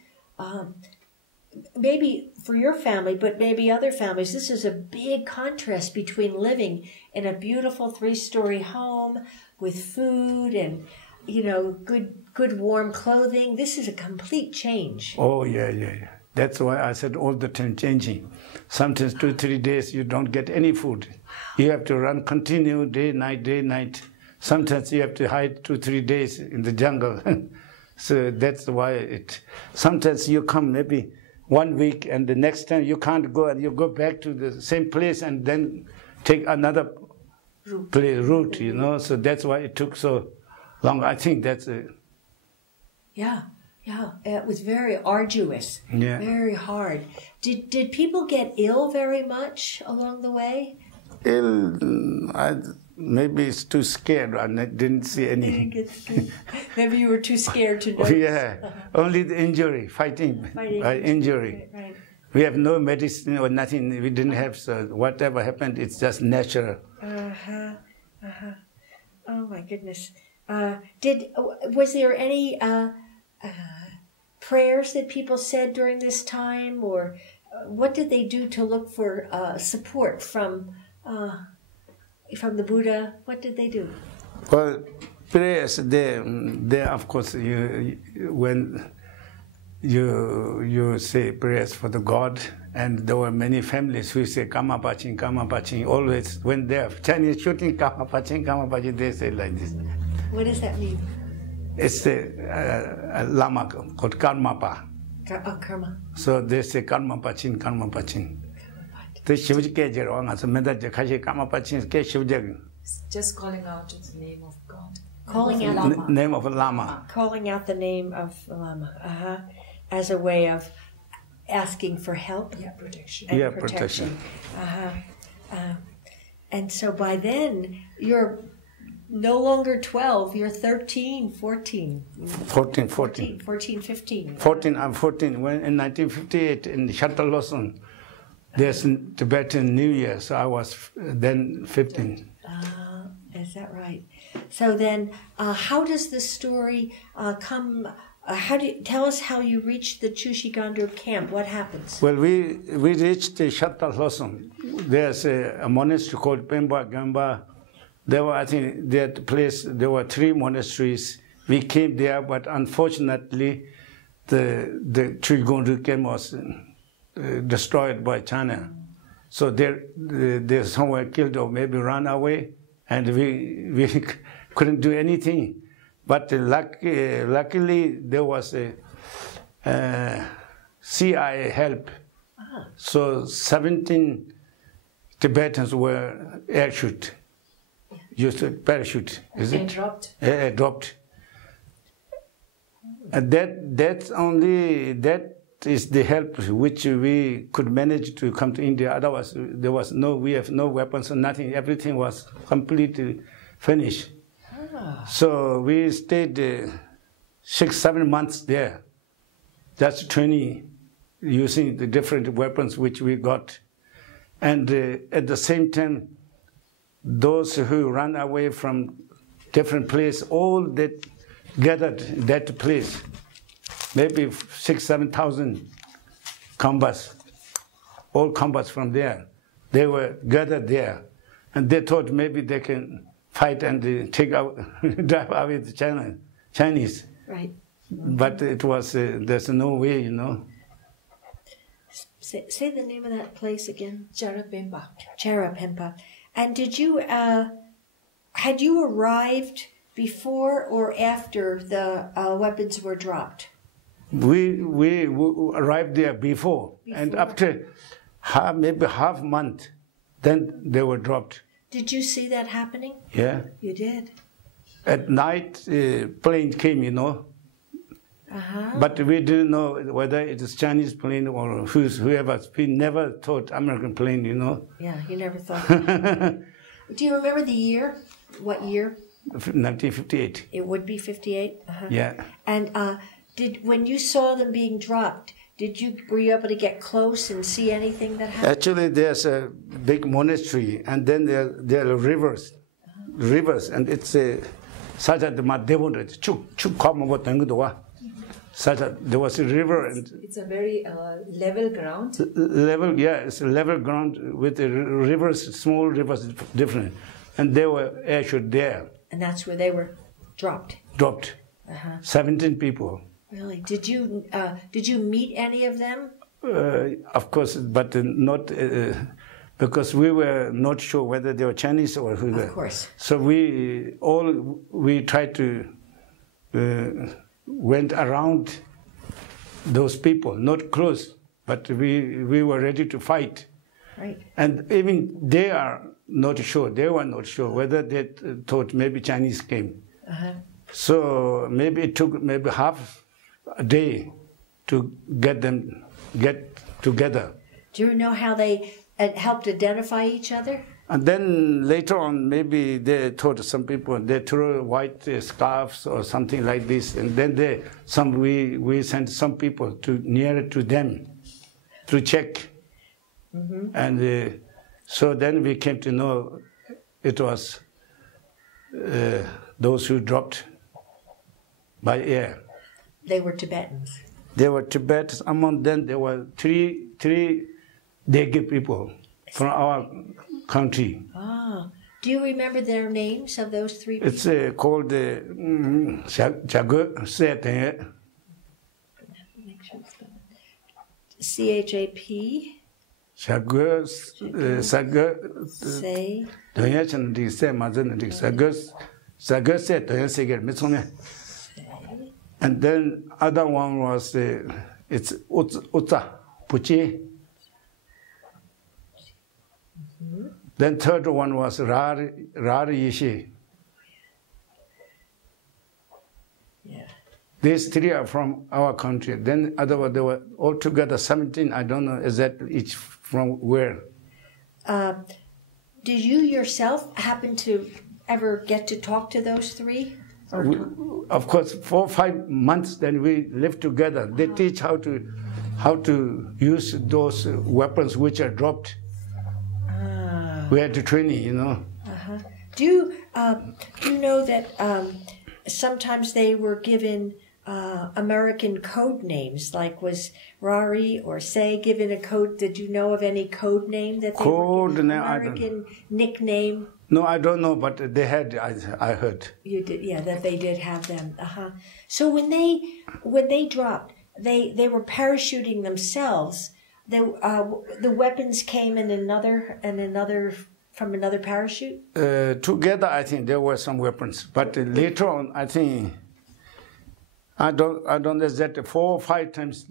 maybe for your family, but maybe other families, this is a big contrast between living in a beautiful 3-story home with food and, good warm clothing. This is a complete change. Oh, yeah. That's why I said all the time changing. Sometimes 2-3 days you don't get any food. You have to run continue day, night. Sometimes you have to hide 2-3 days in the jungle. So that's why sometimes you come maybe 1 week and the next time you can't go, and you go back to the same place and then take another route, So that's why it took so long. I think that's it. Yeah. It was very arduous. Yeah. Very hard. Did people get ill very much along the way? Ill, maybe it's too scared. I didn't see any. Maybe you were too scared to know. Yeah, only the injury, fighting by injury. Right. We have no medicine or nothing. We didn't have, so whatever happened, it's just natural. Oh my goodness. Was there any prayers that people said during this time, or what did they do to look for support from the Buddha? What did they do? Well, prayers, they of course, when you say prayers for the God, and there were many families who say Kama Paching, always when they have Chinese shooting Kama Paching, they say like this. What does that mean? It's a lama called Karmapa. Karma. So they say Karma Pachin. Just calling out the name of God. Calling out name of a lama. Calling out the name of the lama. As a way of asking for help. Yeah, protection. And protection. And so by then, you're no longer 12, you're 13, 14. 14. 15. 14, I'm 14. When in 1958 in Luthoktsang, there's Tibetan New Year, so I was then 15. Is that right? So then, how does the story come? Tell us how you reached the Chushigandur camp. What happens? Well, we reached Luthoktsang. There's a monastery called Pemba Gamba. There were, I think, that place, there were 3 monasteries. We came there, but unfortunately, the Chushigandur camp was destroyed by China. So they're somewhere killed or maybe run away, and we couldn't do anything. But luckily, there was a CIA help. So 17 Tibetans were airshot. Used a parachute, is it? Dropped. And that is the help which we could manage to come to India. Otherwise, we have no weapons or nothing. Everything was completely finished. So we stayed 6-7 months there, just training, using the different weapons which we got. And at the same time, those who ran away from different places, all that gathered that place, maybe 6,000-7,000 combats, all combats from there. They were gathered there, and they thought maybe they can fight and take out, drive away the Chinese. Right. But it was, there's no way, you know. Say the name of that place again. Charapemba. Charapemba. And did you, had you arrived before or after the weapons were dropped? We arrived there before. And after maybe half month, then they were dropped. Did you see that happening? Yeah. You did? At night, plane came, you know. But we didn't know whether it is Chinese plane or whoever. We never thought American plane, you know. Yeah, you never thought. Do you remember the year? What year? 1958. It would be 58? Yeah. And when you saw them being dropped, were you able to get close and see anything that happened? Actually, there's a big monastery, and then there are rivers, and it's such that there was a river, and it's a very level ground. It's a level ground with the rivers, small rivers, different, and they were actually there. And that's where they were dropped. 17 people. Really? Did you meet any of them? Of course, but not because we were not sure whether they were Chinese or who. Of course. So we tried to went around those people, not close, but we were ready to fight. Right. And even they are not sure. They were not sure whether they thought maybe Chinese came. So maybe it took maybe half a day to get together. Do you know how they helped identify each other? And then later on, maybe they thought some people, they threw white scarves or something like this, and then we sent some people nearer to them to check. And so then we came to know it was those who dropped by air. They were Tibetans. They were Tibetans. Among them, there were three Degi people from our country. Do you remember their names of those three people? It's called Chagö Se. C-H-A-P. Chagö Se. Chagö Se. And then other one was it's Utsa Puchi. Then third one was Rar Yishi. Yeah. These three are from our country. Then otherwise there were altogether 17. I don't know exactly each from where. Did you yourself happen to ever get to talk to those three? Of course, 4 or 5 months. Then we lived together. They teach how to use those weapons which are dropped. We had to train, you know. Do you know that sometimes they were given American code names, like was Rari or Say given a code? Did you know of any code name that they were given? American nickname? No, I don't know, but they had. I heard. You did, yeah, that they did have them. So when they dropped, they were parachuting themselves. The weapons came in another from another parachute? Together, I think there were some weapons, but later on, I think I don't exactly 4 or 5 times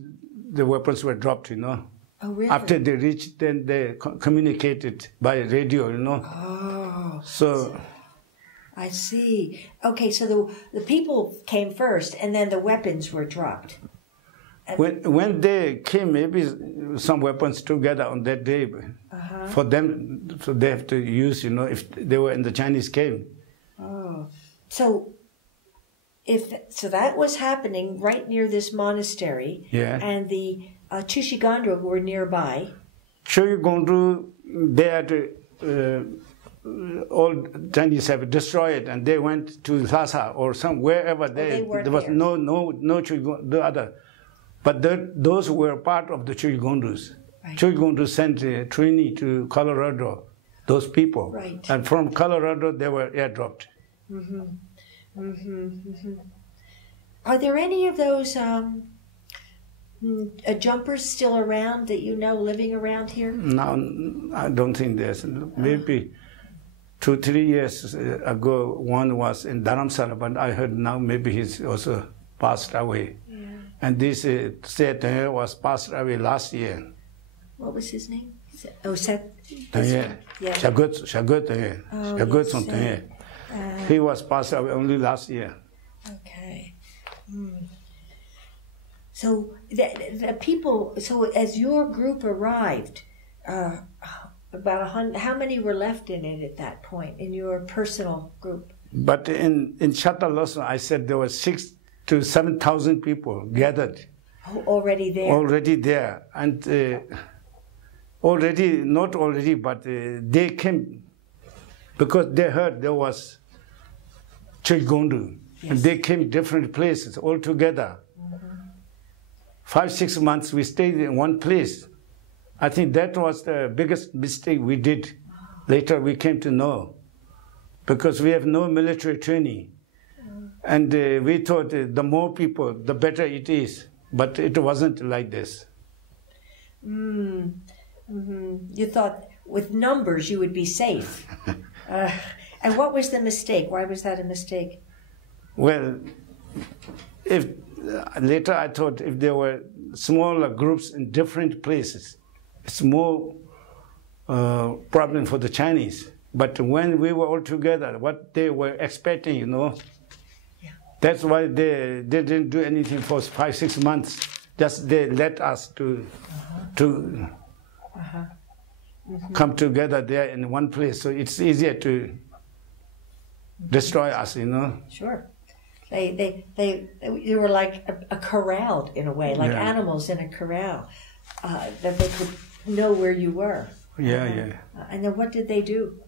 the weapons were dropped. You know. Oh, really? After they reached, then they communicated by radio. You know. Oh. So. I see. Okay, so the people came first, and then the weapons were dropped. When they came, maybe some weapons together on that day for them, so they have to use, you know, if they were in the Chinese came. Oh, So that was happening right near this monastery, and the Chushigondro were nearby. Chushigondro, they had all Chinese have destroyed, and they went to Lhasa or wherever there was no Chushigondro, other. But those were part of the Chushigondros. Right. Chushigondro sent a trainee to Colorado, those people. Right. And from Colorado, they were airdropped. Mm-hmm. Mm-hmm. Mm-hmm. Are there any of those jumpers still around that you know living around here? No, I don't think there's. Maybe 2-3 years ago, one was in Dharamsala, but I heard now maybe he's also passed away. Yeah. And this Seth was passed away last year. What was his name? Oh, Seth. Yeah. Shagut. He was passed away only last year. Okay. Hmm. So the people. So as your group arrived, about how many were left in it at that point in your personal group? But in Chatalosa, I said there were 6,000 to 7,000 people gathered. Oh, already there. Already there, and they came because they heard there was Chushigondro, and they came different places all together. 5-6 months we stayed in one place. I think that was the biggest mistake we did. Later we came to know, because we have no military training. And we thought the more people, the better it is. But it wasn't like this. You thought with numbers you would be safe. And what was the mistake? Why was that a mistake? Well, later I thought if there were smaller groups in different places, it's more problem for the Chinese. But when we were all together, what they were expecting, you know, that's why they didn't do anything for 5-6 months. Just they let us to come together there in one place, so it's easier to destroy us, you know. Sure. They were like a corral in a way, like animals in a corral, that they could know where you were. Yeah. And then what did they do?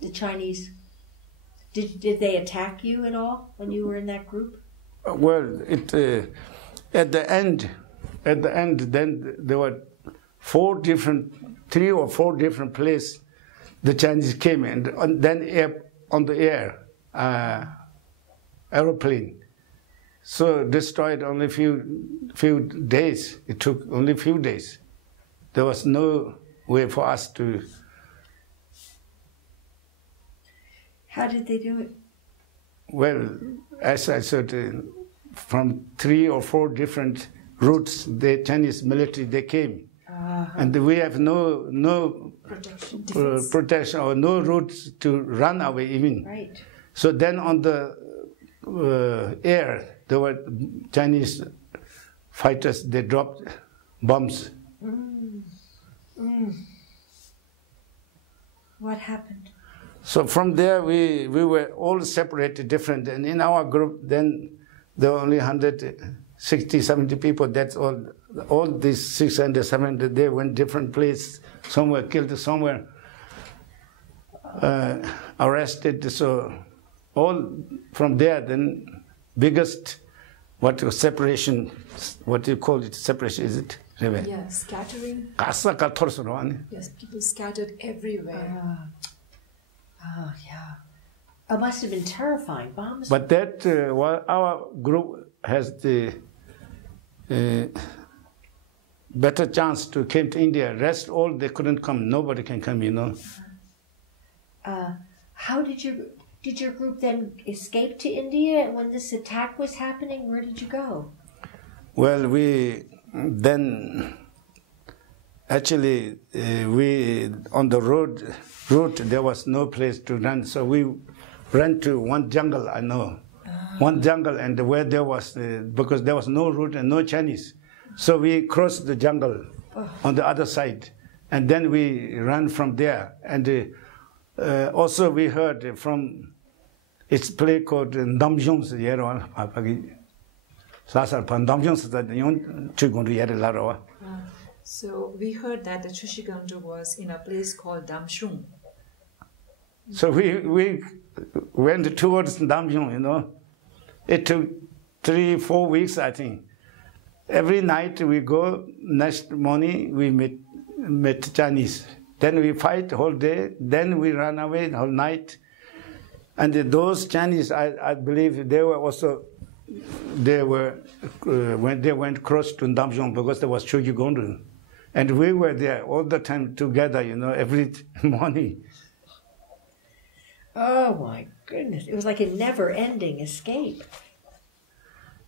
The Chinese. Did they attack you at all when you were in that group? Well, at the end, then there were 3 or 4 different places the Chinese came in, and then on the air, aeroplane. So destroyed only few days. It took only few days. There was no way for us to. How did they do it? Well, as I said, from 3 or 4 different routes, the Chinese military, they came. And we have no protection or no routes to run away even. Right. So then on the air, there were Chinese fighters, they dropped bombs. What happened? So from there, we were all separated, different. And in our group, then there were only 160, 70 people. That's all. All these 600, 700, they went different places. Some were killed, some were arrested. So all from there, then biggest, separation, what do you call it, separation, is it? Yeah, scattering. Yes, people scattered everywhere. Oh, yeah. It must have been terrifying. Bombs. But that, our group has the better chance to came to India. Rest all, they couldn't come. Nobody can come, you know. How did your group then escape to India? When this attack was happening, where did you go? Well, we on the route, there was no place to run. So we ran to one jungle, I know. One jungle, and where there was, because there was no route and no Chinese. So we crossed the jungle on the other side. And then we ran from there. And also we heard from It's a place called Namjung's Yerwa. So we heard that the Chushigandu was in a place called Damshung. So we went towards Damjung, you know. It took 3-4 weeks, I think. Every night we go, next morning we meet Chinese. Then we fight whole day, then we run away whole night. And those Chinese, I believe they were also, when they went across to Damjung because there was Chujigondu. And we were there all the time together, you know, every morning. Oh my goodness, it was like a never-ending escape.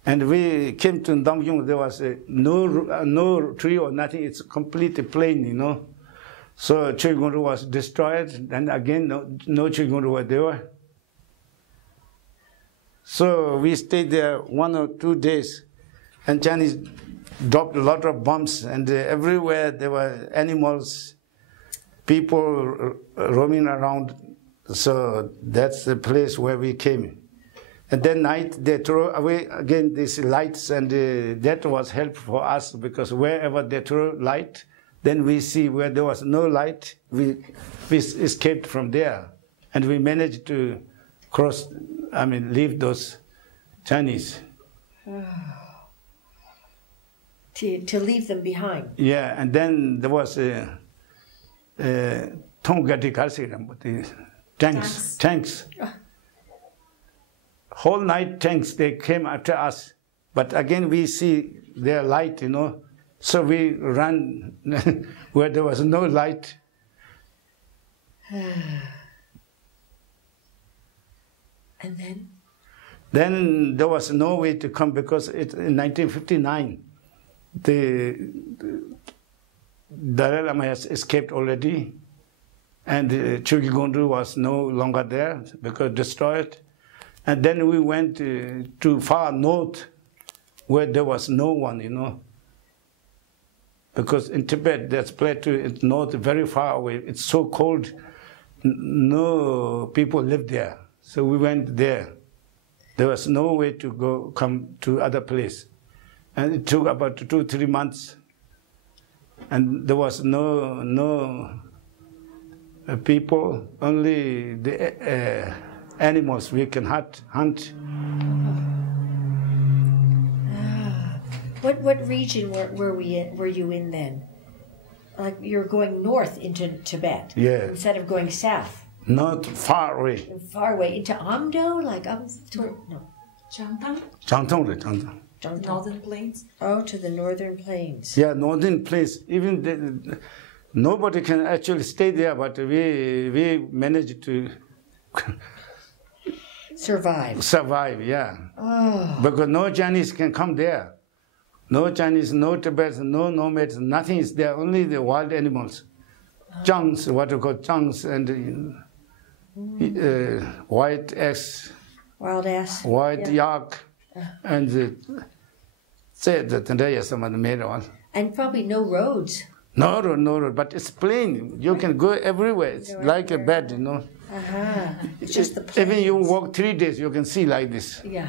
And we came to Damjung, there was no tree or nothing, it's completely plain, you know. So Chujigondu was destroyed, and again, no Chujigondu were there. So we stayed there 1 or 2 days, and Chinese dropped a lot of bombs, and everywhere there were animals, people roaming around. So that's the place where we came. And then night they throw away again these lights, and that was helpful for us because wherever they throw light, then we see where there was no light, we escaped from there, and we managed to leave those Chinese. To leave them behind. Yeah, and then there was tanks. Whole night tanks, they came after us. But again, we see their light, you know. So we ran where there was no light. And then? Then there was no way to come because in 1959, the Dalai Lama has escaped already, and Chujigondu was no longer there because destroyed. And then we went to far north where there was no one, you know. Because in Tibet, there's plateau, it's north, very far away. It's so cold, no people live there. So we went there. There was no way to come to other place. And it took about 2-3 months. And there was no people, only the animals we can hunt. What region were you in then? Like you're going north into Tibet, yeah, instead of going south. Not far away. Far away into Amdo, like no. Changtang. Northern Plains. Oh, to the northern plains. Yeah, northern plains. Even nobody can actually stay there, but we managed to survive. Survive, yeah. Oh. Because no Chinese can come there. No Chinese, no Tibetans, no nomads, nothing is there, only the wild animals. Chunks, what we call chunks, and white ass. Wild ass. White yak, and and probably no roads. No road, but it's plain. You can go everywhere. It's like a bed, you know. It's just the plains. Even you walk 3 days, you can see like this. Yeah.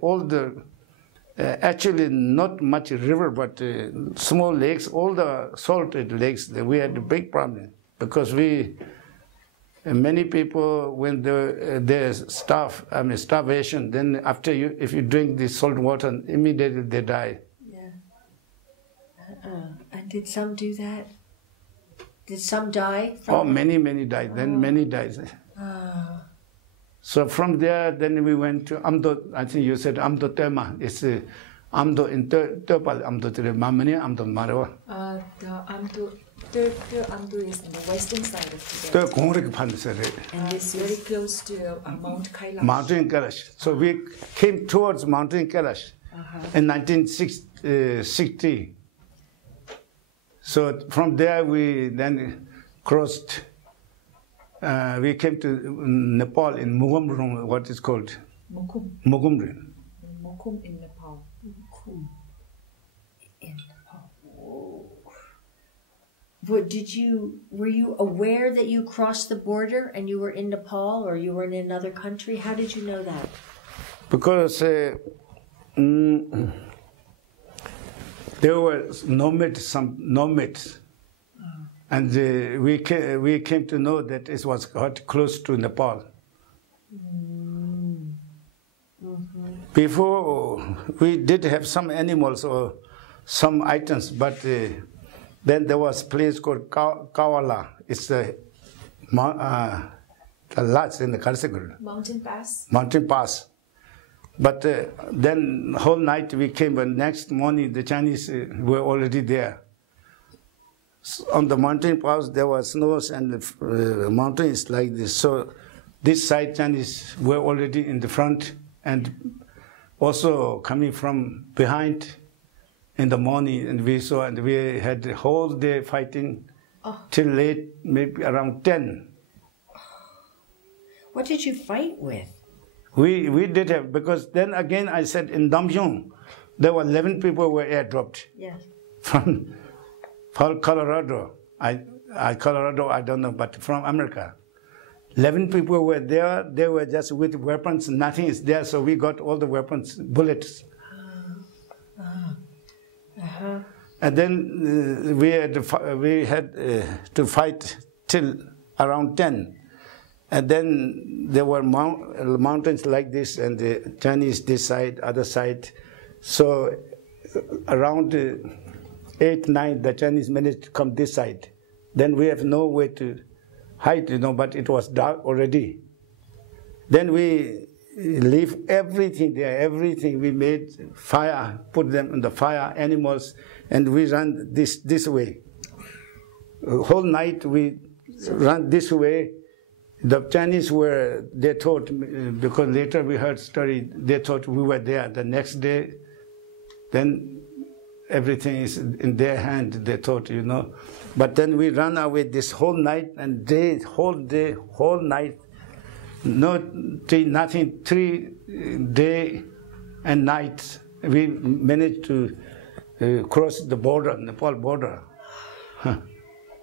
All the, actually not much river, but small lakes, all the salted lakes, we had a big problem because many people, when there's starvation, then after if you drink the salt water, immediately they die. Yeah. And did some do that? Did some die? Many died. Then many died. So from there, then we went to Amdo. I think you said Amdo Tema. It's Amdo in Tepal, Amdo Tere Mamani, Amdo Marawa. The Amdo is on the western side of Tibet. And it's very close to Mount Kailash. Mountain Kailash. So we came towards Mountain Kailash in 1960. So from there we then crossed. We came to Nepal in Mugumrum, what is called? Mukum. Mugumrum. Mukum in Nepal. Mukum in Nepal. were you aware that you crossed the border and you were in Nepal or you were in another country? How did you know that? Because there were some nomads, and we came to know that it was quite close to Nepal. Before, we did have some animals or some items, but then there was a place called Kawala. It's the last in the Karsagur. Mountain pass. Mountain pass. But then whole night we came, and next morning the Chinese were already there. So on the mountain pass there was snows, and the mountain is like this. So this side Chinese were already in the front, and also coming from behind in the morning, and we saw, and we had the whole day fighting till late, maybe around 10. What did you fight with? We did have, because then again I said in Damjong, there were 11 people were airdropped. Yes. From Colorado. Colorado, I don't know, but from America. 11 people were there. They were just with weapons. Nothing is there, so we got all the weapons, bullets. And then we had to fight till around 10. And then there were mountains like this, and the Chinese this side, other side. So around 8, 9, the Chinese managed to come this side. Then we have no way to hide, but it was dark already. Then we leave everything there, everything. We made fire, put them in the fire, animals, and we ran this way. Whole night we ran this way. The Chinese they thought, because later we heard story, they thought we were there. The next day, then everything is in their hand, they thought, But then we ran away this whole night and whole night, nothing, 3 day and night. We managed to cross the border, Nepal border.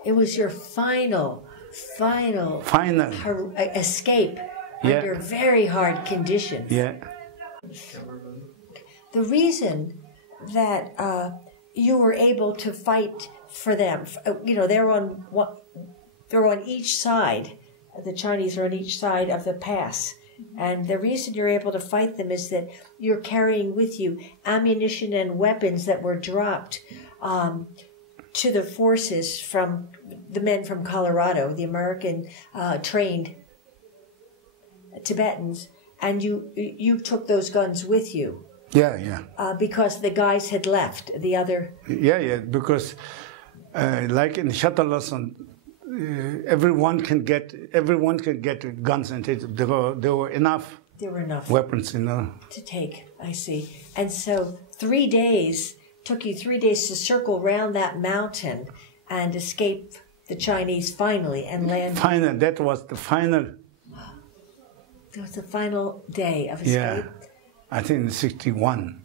It was your final escape under very hard conditions. Yeah. The reason that you were able to fight for them, they're on each side. The Chinese are on each side of the pass. And the reason you're able to fight them is that you're carrying with you ammunition and weapons that were dropped to the forces from the men from Colorado, the American trained Tibetans, and you took those guns with you. Yeah. Because the guys had left, the other... Yeah, because like in Shatalasan, everyone can get guns, and there were enough. There were enough weapons, to take. I see. And so 3 days took you 3 days to circle around that mountain and escape the Chinese finally and land. That was the final. That was the final day of escape. Yeah, I think in 61.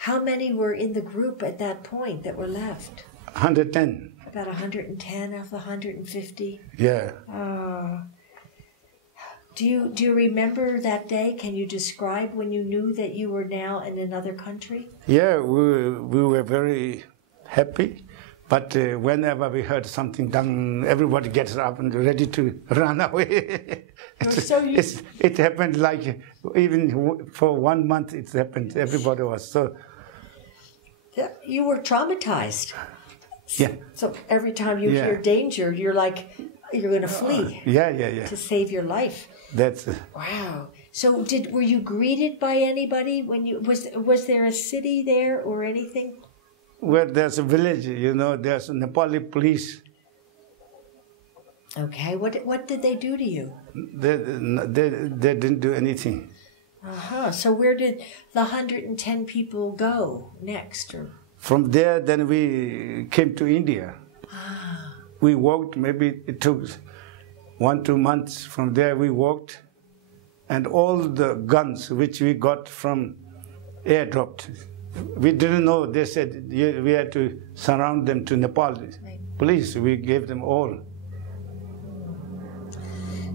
How many were in the group at that point that were left? 110. About 110 of the 150? Yeah. Do you remember that day? Can you describe when you knew that you were now in another country? Yeah, we were very happy. But whenever we heard something done, everybody gets up and ready to run away. It happened like, even for 1 month it happened. Everybody was so... You were traumatized. Yeah. So every time you hear danger, you're like, you're going to flee. Yeah. To save your life. That's... Wow. So were you greeted by anybody when you... Was there a city there or anything? Well, there's a village, there's a Nepali police. Okay, what did they do to you? They didn't do anything. So where did the 110 people go next? From there, then we came to India. We walked, maybe it took 1-2 months. From there we walked, and all the guns which we got from airdropped, we didn't know. They said we had to surround them to Nepal. Right. Police, we gave them all.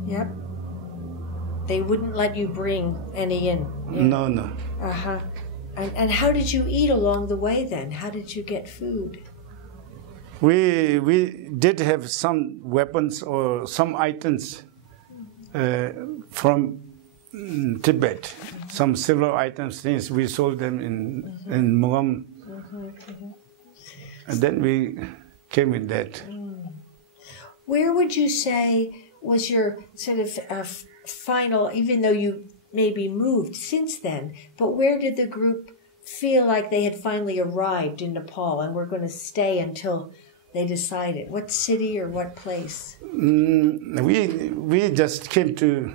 Yep. They wouldn't let you bring any in. Yeah. No, no. Uh-huh. And how did you eat along the way then? How did you get food? We did have some weapons or some items from Tibet. Some silver items, things we sold them in Mugham. And then we came with that. Where would you say was your sort of final, even though you maybe moved since then, but where did the group feel like they had finally arrived in Nepal and were going to stay until they decided? What city or what place? We just came to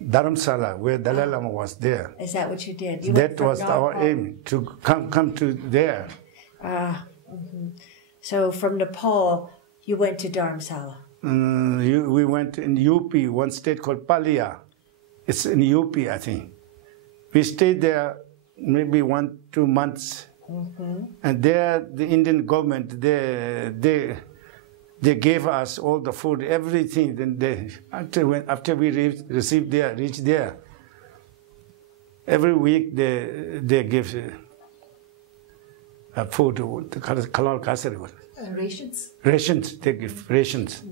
Dharamsala, where Dalai Lama was there. Is that what you did? That was our aim, to come to there. So from Nepal, you went to Dharamsala. We went in UP, one state called Palia. It's in UP, I think. We stayed there maybe 1-2 months. And there, the Indian government, they gave us all the food, everything. Then after we reached there, every week they give food. Rations? Rations, they give rations.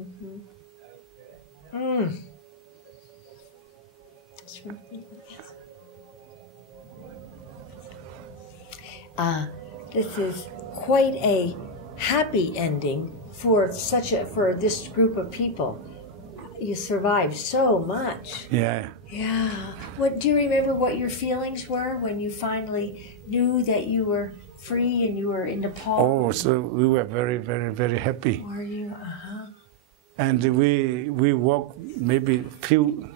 This is quite a happy ending for this group of people. You survived so much. Yeah. Yeah. Do you remember what your feelings were when you finally knew that you were free and you were in Nepal? Oh, so we were very, very, very happy. Were you? And we walked maybe a few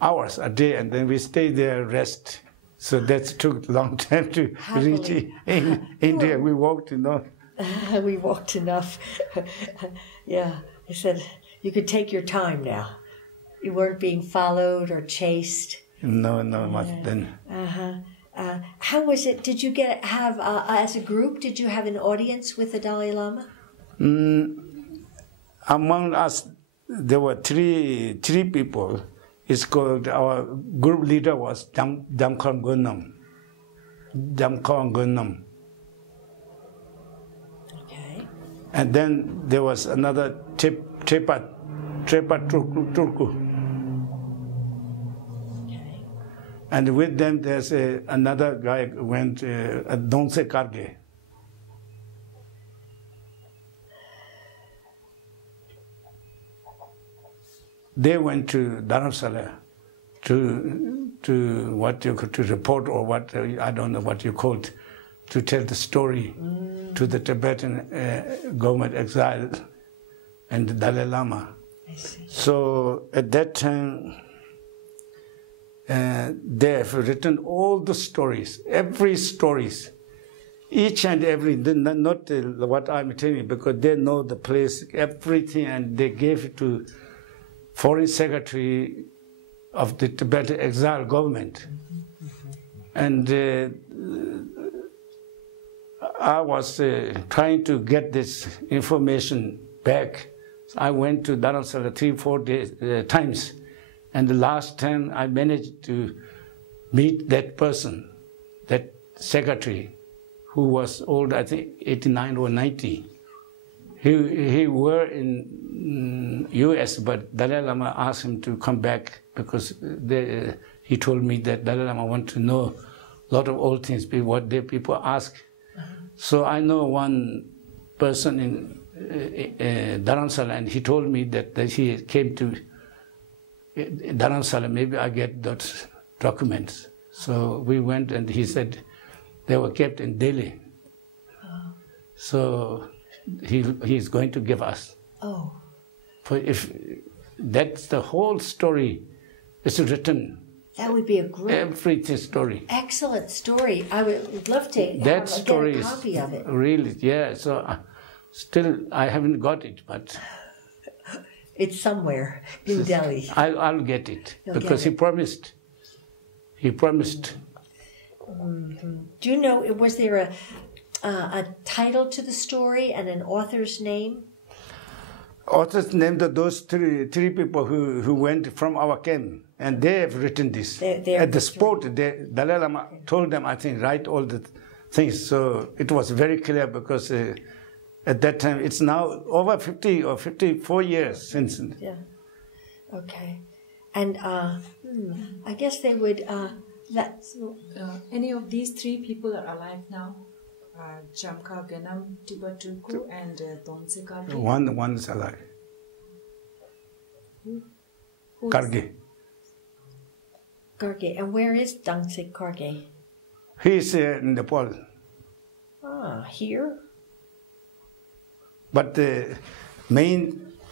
hours a day, and then we stayed there, rest. So that took a long time to reach in India. We walked, We walked enough. Yeah. I said, you could take your time now. You weren't being followed or chased. No, not then. How was it? Did you have as a group? Did you have an audience with the Dalai Lama? Among us, there were three people. It's called, our group leader was Damkhang Gonam. Okay. And then there was another Trepa Turku. Okay. And with them, there's another guy who went, Donse Karge. They went to Dharamsala to report, or what, I don't know what you call it, to tell the story to the Tibetan government exile and the Dalai Lama. I see. So at that time, they have written all the stories, every stories, each and every, not what I'm telling you, because they know the place, everything, and they gave it to Foreign Secretary of the Tibetan exile government. And I was trying to get this information back. So I went to Dharamsala 3-4 times. And the last time I managed to meet that person, that secretary, who was old, I think 89 or 90. He were in US, but Dalai Lama asked him to come back because he told me that Dalai Lama want to know a lot of old things, what the people ask. So I know one person in Dharamsala, and he told me that he came to Dharamsala, maybe I get those documents. So we went, and he said they were kept in Delhi. So he's going to give us. Oh. For if that's the whole story is written. That would be a great, everything story. Excellent story. I would love to that story get a copy of it. Really, yeah. So still, I haven't got it, but it's somewhere in Delhi. I'll get it. You'll because get he promised. He promised. Do you know, was there a title to the story and an author's name? Authors named those three people who went from our camp, and they have written this. At the spot, Dalai Lama told them, I think, write all the things. So it was very clear because at that time, it's now over 50 or 54 years since. Yeah. Okay. And I guess they would any of these three people are alive now? Jamka Ganam Tibetunku and Donse Karge? One is alive. Karge. Karge. And where is Donse Karge? He is in Nepal. Here? But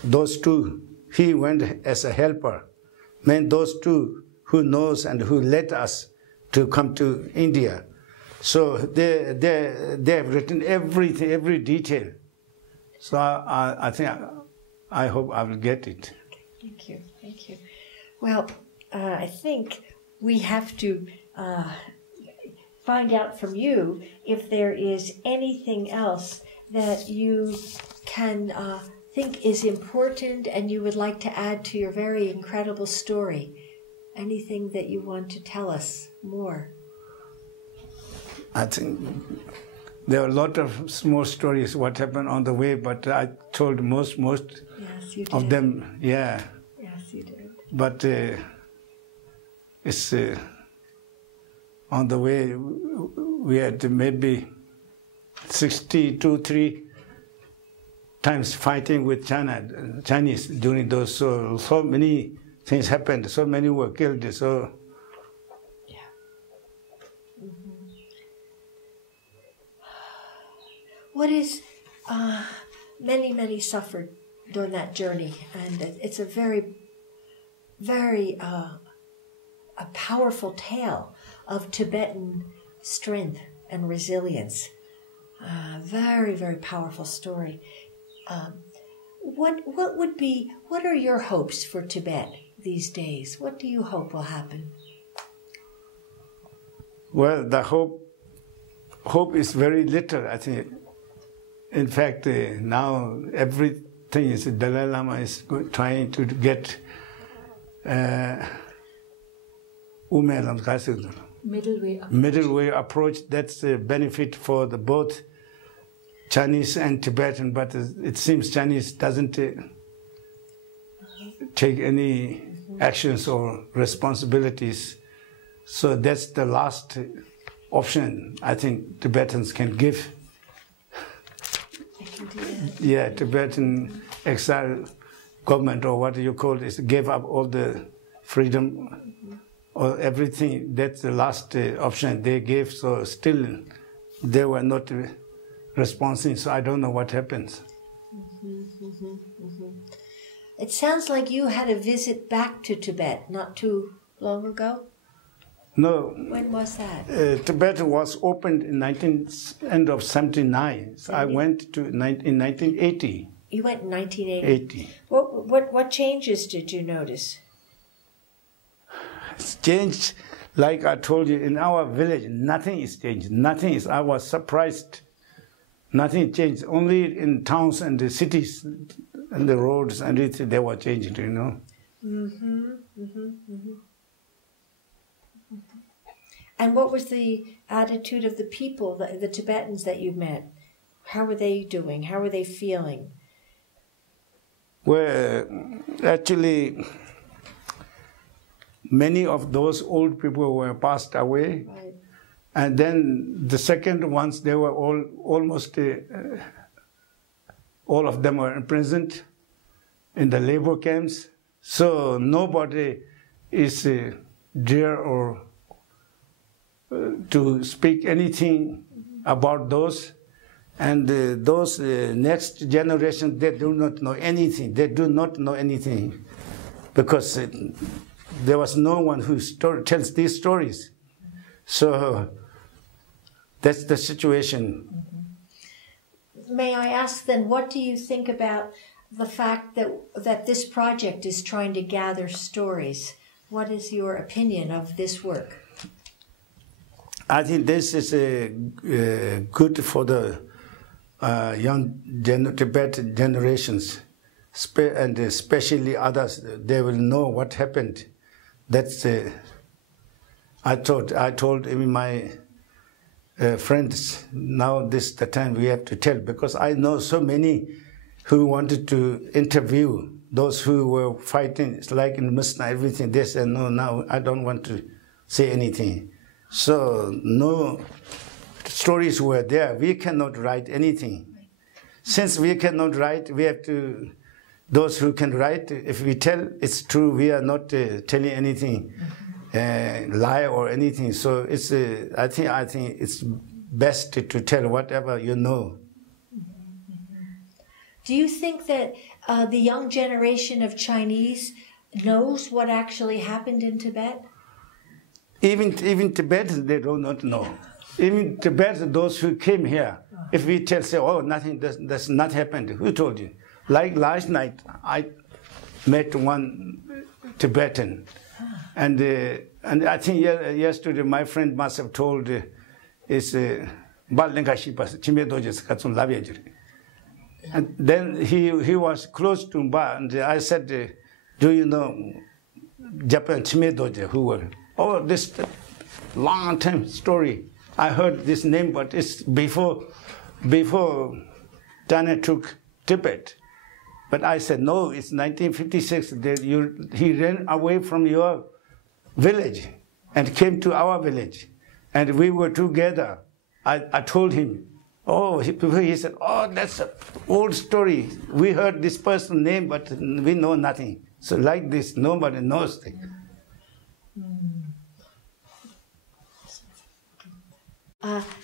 those two, he went as a helper. Those two who knows and who led us to come to India. So they have written everything, every detail. So I hope I will get it. Okay, thank you. Well, I think we have to find out from you if there is anything else that you can think is important and you would like to add to your very incredible story. Anything that you want to tell us more? I think there are a lot of small stories what happened on the way, but I told most yes, you did. Of them, yeah. Yes, you did. But it's on the way we had maybe 3 times fighting with Chinese during those. So many things happened. So many were killed. So. What is, many suffered during that journey, and it's a very, very a powerful tale of Tibetan strength and resilience. Very, very powerful story. What are your hopes for Tibet these days? What do you hope will happen? Well, the hope is very little, I think. In fact, now everything is, Dalai Lama is trying to get middle way approach. That's a benefit for both Chinese and Tibetan, but it seems Chinese doesn't take any actions or responsibilities. So that's the last option I think Tibetans can give. Yeah, Tibetan exile government, or what you call it, gave up all the freedom or everything. That's the last option they gave. So still, they were not responding. So I don't know what happens. It sounds like you had a visit back to Tibet not too long ago. No. When was that? Tibet was opened in end of 79. So I went in 1980. You went in 1980. What changes did you notice? It's changed, like I told you, in our village, nothing is changed. Nothing is. I was surprised. Nothing changed. Only in towns and the cities and the roads and it, they were changed, you know. And what was the attitude of the people, the Tibetans that you met? How were they doing? How were they feeling? Well, actually, many of those old people were passed away. Right. And then the second ones, they were almost all of them were imprisoned in the labor camps. So nobody is dare or to speak anything about those. And those next generation, they do not know anything. They do not know anything because there was no one who tells these stories. So that's the situation. May I ask then, what do you think about the fact that this project is trying to gather stories? What is your opinion of this work? I think this is good for the young Tibet generations, and especially others. They will know what happened. That's I told even my friends, now this is the time we have to tell, because I know so many who wanted to interview those who were fighting. It's like in Muslim, everything. They said, no, now I don't want to say anything. So no stories were there. We cannot write anything. Since we cannot write, we have to, those who can write, if we tell it's true, we are not telling anything, lie or anything. So it's, I think it's best to tell whatever you know. Do you think that the young generation of Chinese knows what actually happened in Tibet? Even Tibetans, they do not know. Even Tibetans, those who came here, if we say, oh, nothing does not happened, who told you? Like last night, I met one Tibetan, and I think yesterday my friend must have told is and then he was close to Mba, and I said, do you know Japan Chheeme Doje, who were? Oh, this long time story. I heard this name, but it's before China took Tibet. But I said, no, it's 1956. He ran away from your village and came to our village. And we were together. I told him, oh, he said, oh, that's an old story. We heard this person's name, but we know nothing. So like this, nobody knows things.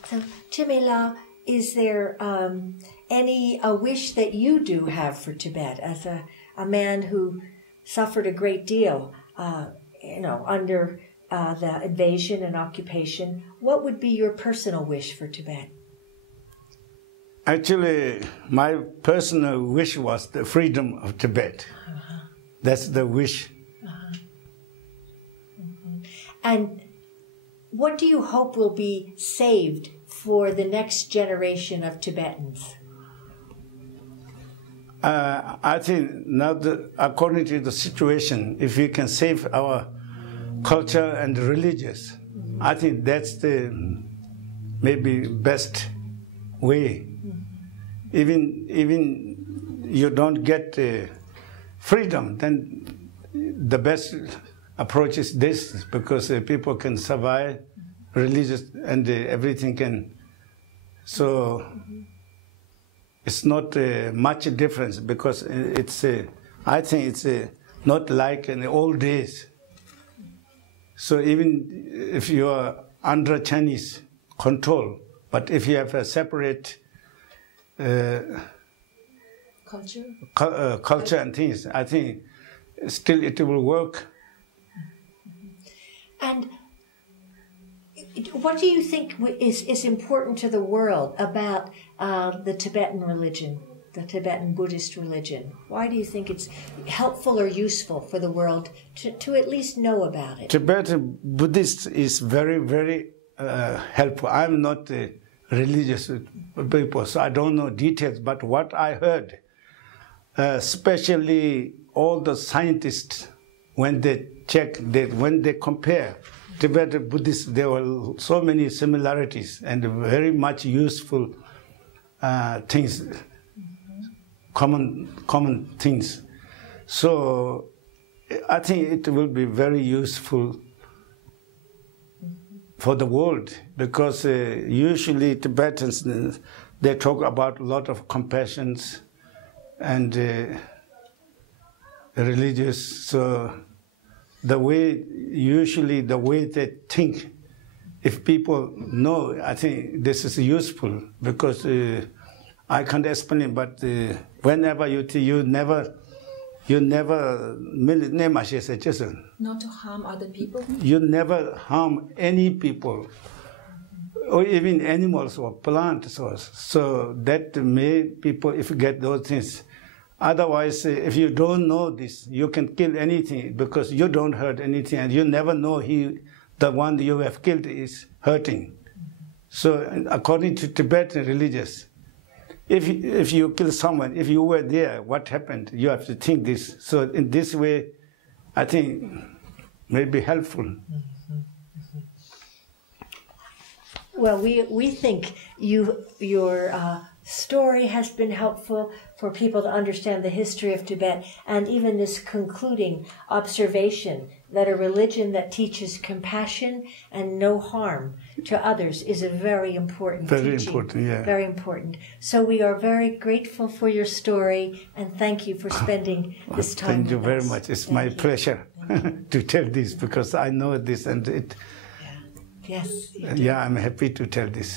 So, Chheeme La, is there any wish that you do have for Tibet as a man who suffered a great deal, under the invasion and occupation? What would be your personal wish for Tibet? Actually, my personal wish was the freedom of Tibet. That's the wish. And what do you hope will be saved for the next generation of Tibetans? I think now, according to the situation, if we can save our culture and religious, I think that's the maybe best way. Even you don't get freedom, then the best approach is this, because people can survive religious and everything can. So it's not much difference, because it's I think it's not like in the old days. So even if you are under Chinese control, but if you have a separate culture and things, I think still it will work. And what do you think is important to the world about the Tibetan religion, the Tibetan Buddhist religion? Why do you think it's helpful or useful for the world to at least know about it? Tibetan Buddhist is very, very helpful. I'm not religious people, so I don't know details, but what I heard, especially all the scientists, when they check, when they compare Tibetan Buddhists, there were so many similarities and very much useful things, common things. So I think it will be very useful for the world, because usually Tibetans, they talk about a lot of compassion and religious. So usually the way they think, if people know, I think this is useful, because I can't explain it, but whenever you never not to harm other people. You never harm any people, or even animals or plants. So that made people, if you get those things. Otherwise, if you don't know this, you can kill anything, because you don't hurt anything, and you never know the one you have killed is hurting. So according to Tibetan religious, if you kill someone, if you were there, what happened? You have to think this. So in this way, I think may be helpful. Well, we think your story has been helpful for people to understand the history of Tibet, and even this concluding observation that a religion that teaches compassion and no harm to others is a very important teaching. Very important, yeah. Very important. So we are very grateful for your story, and thank you for spending this time Thank you with very us. much. It's my pleasure to tell this, because I know this, and it. Yes. Yeah, I'm happy to tell this.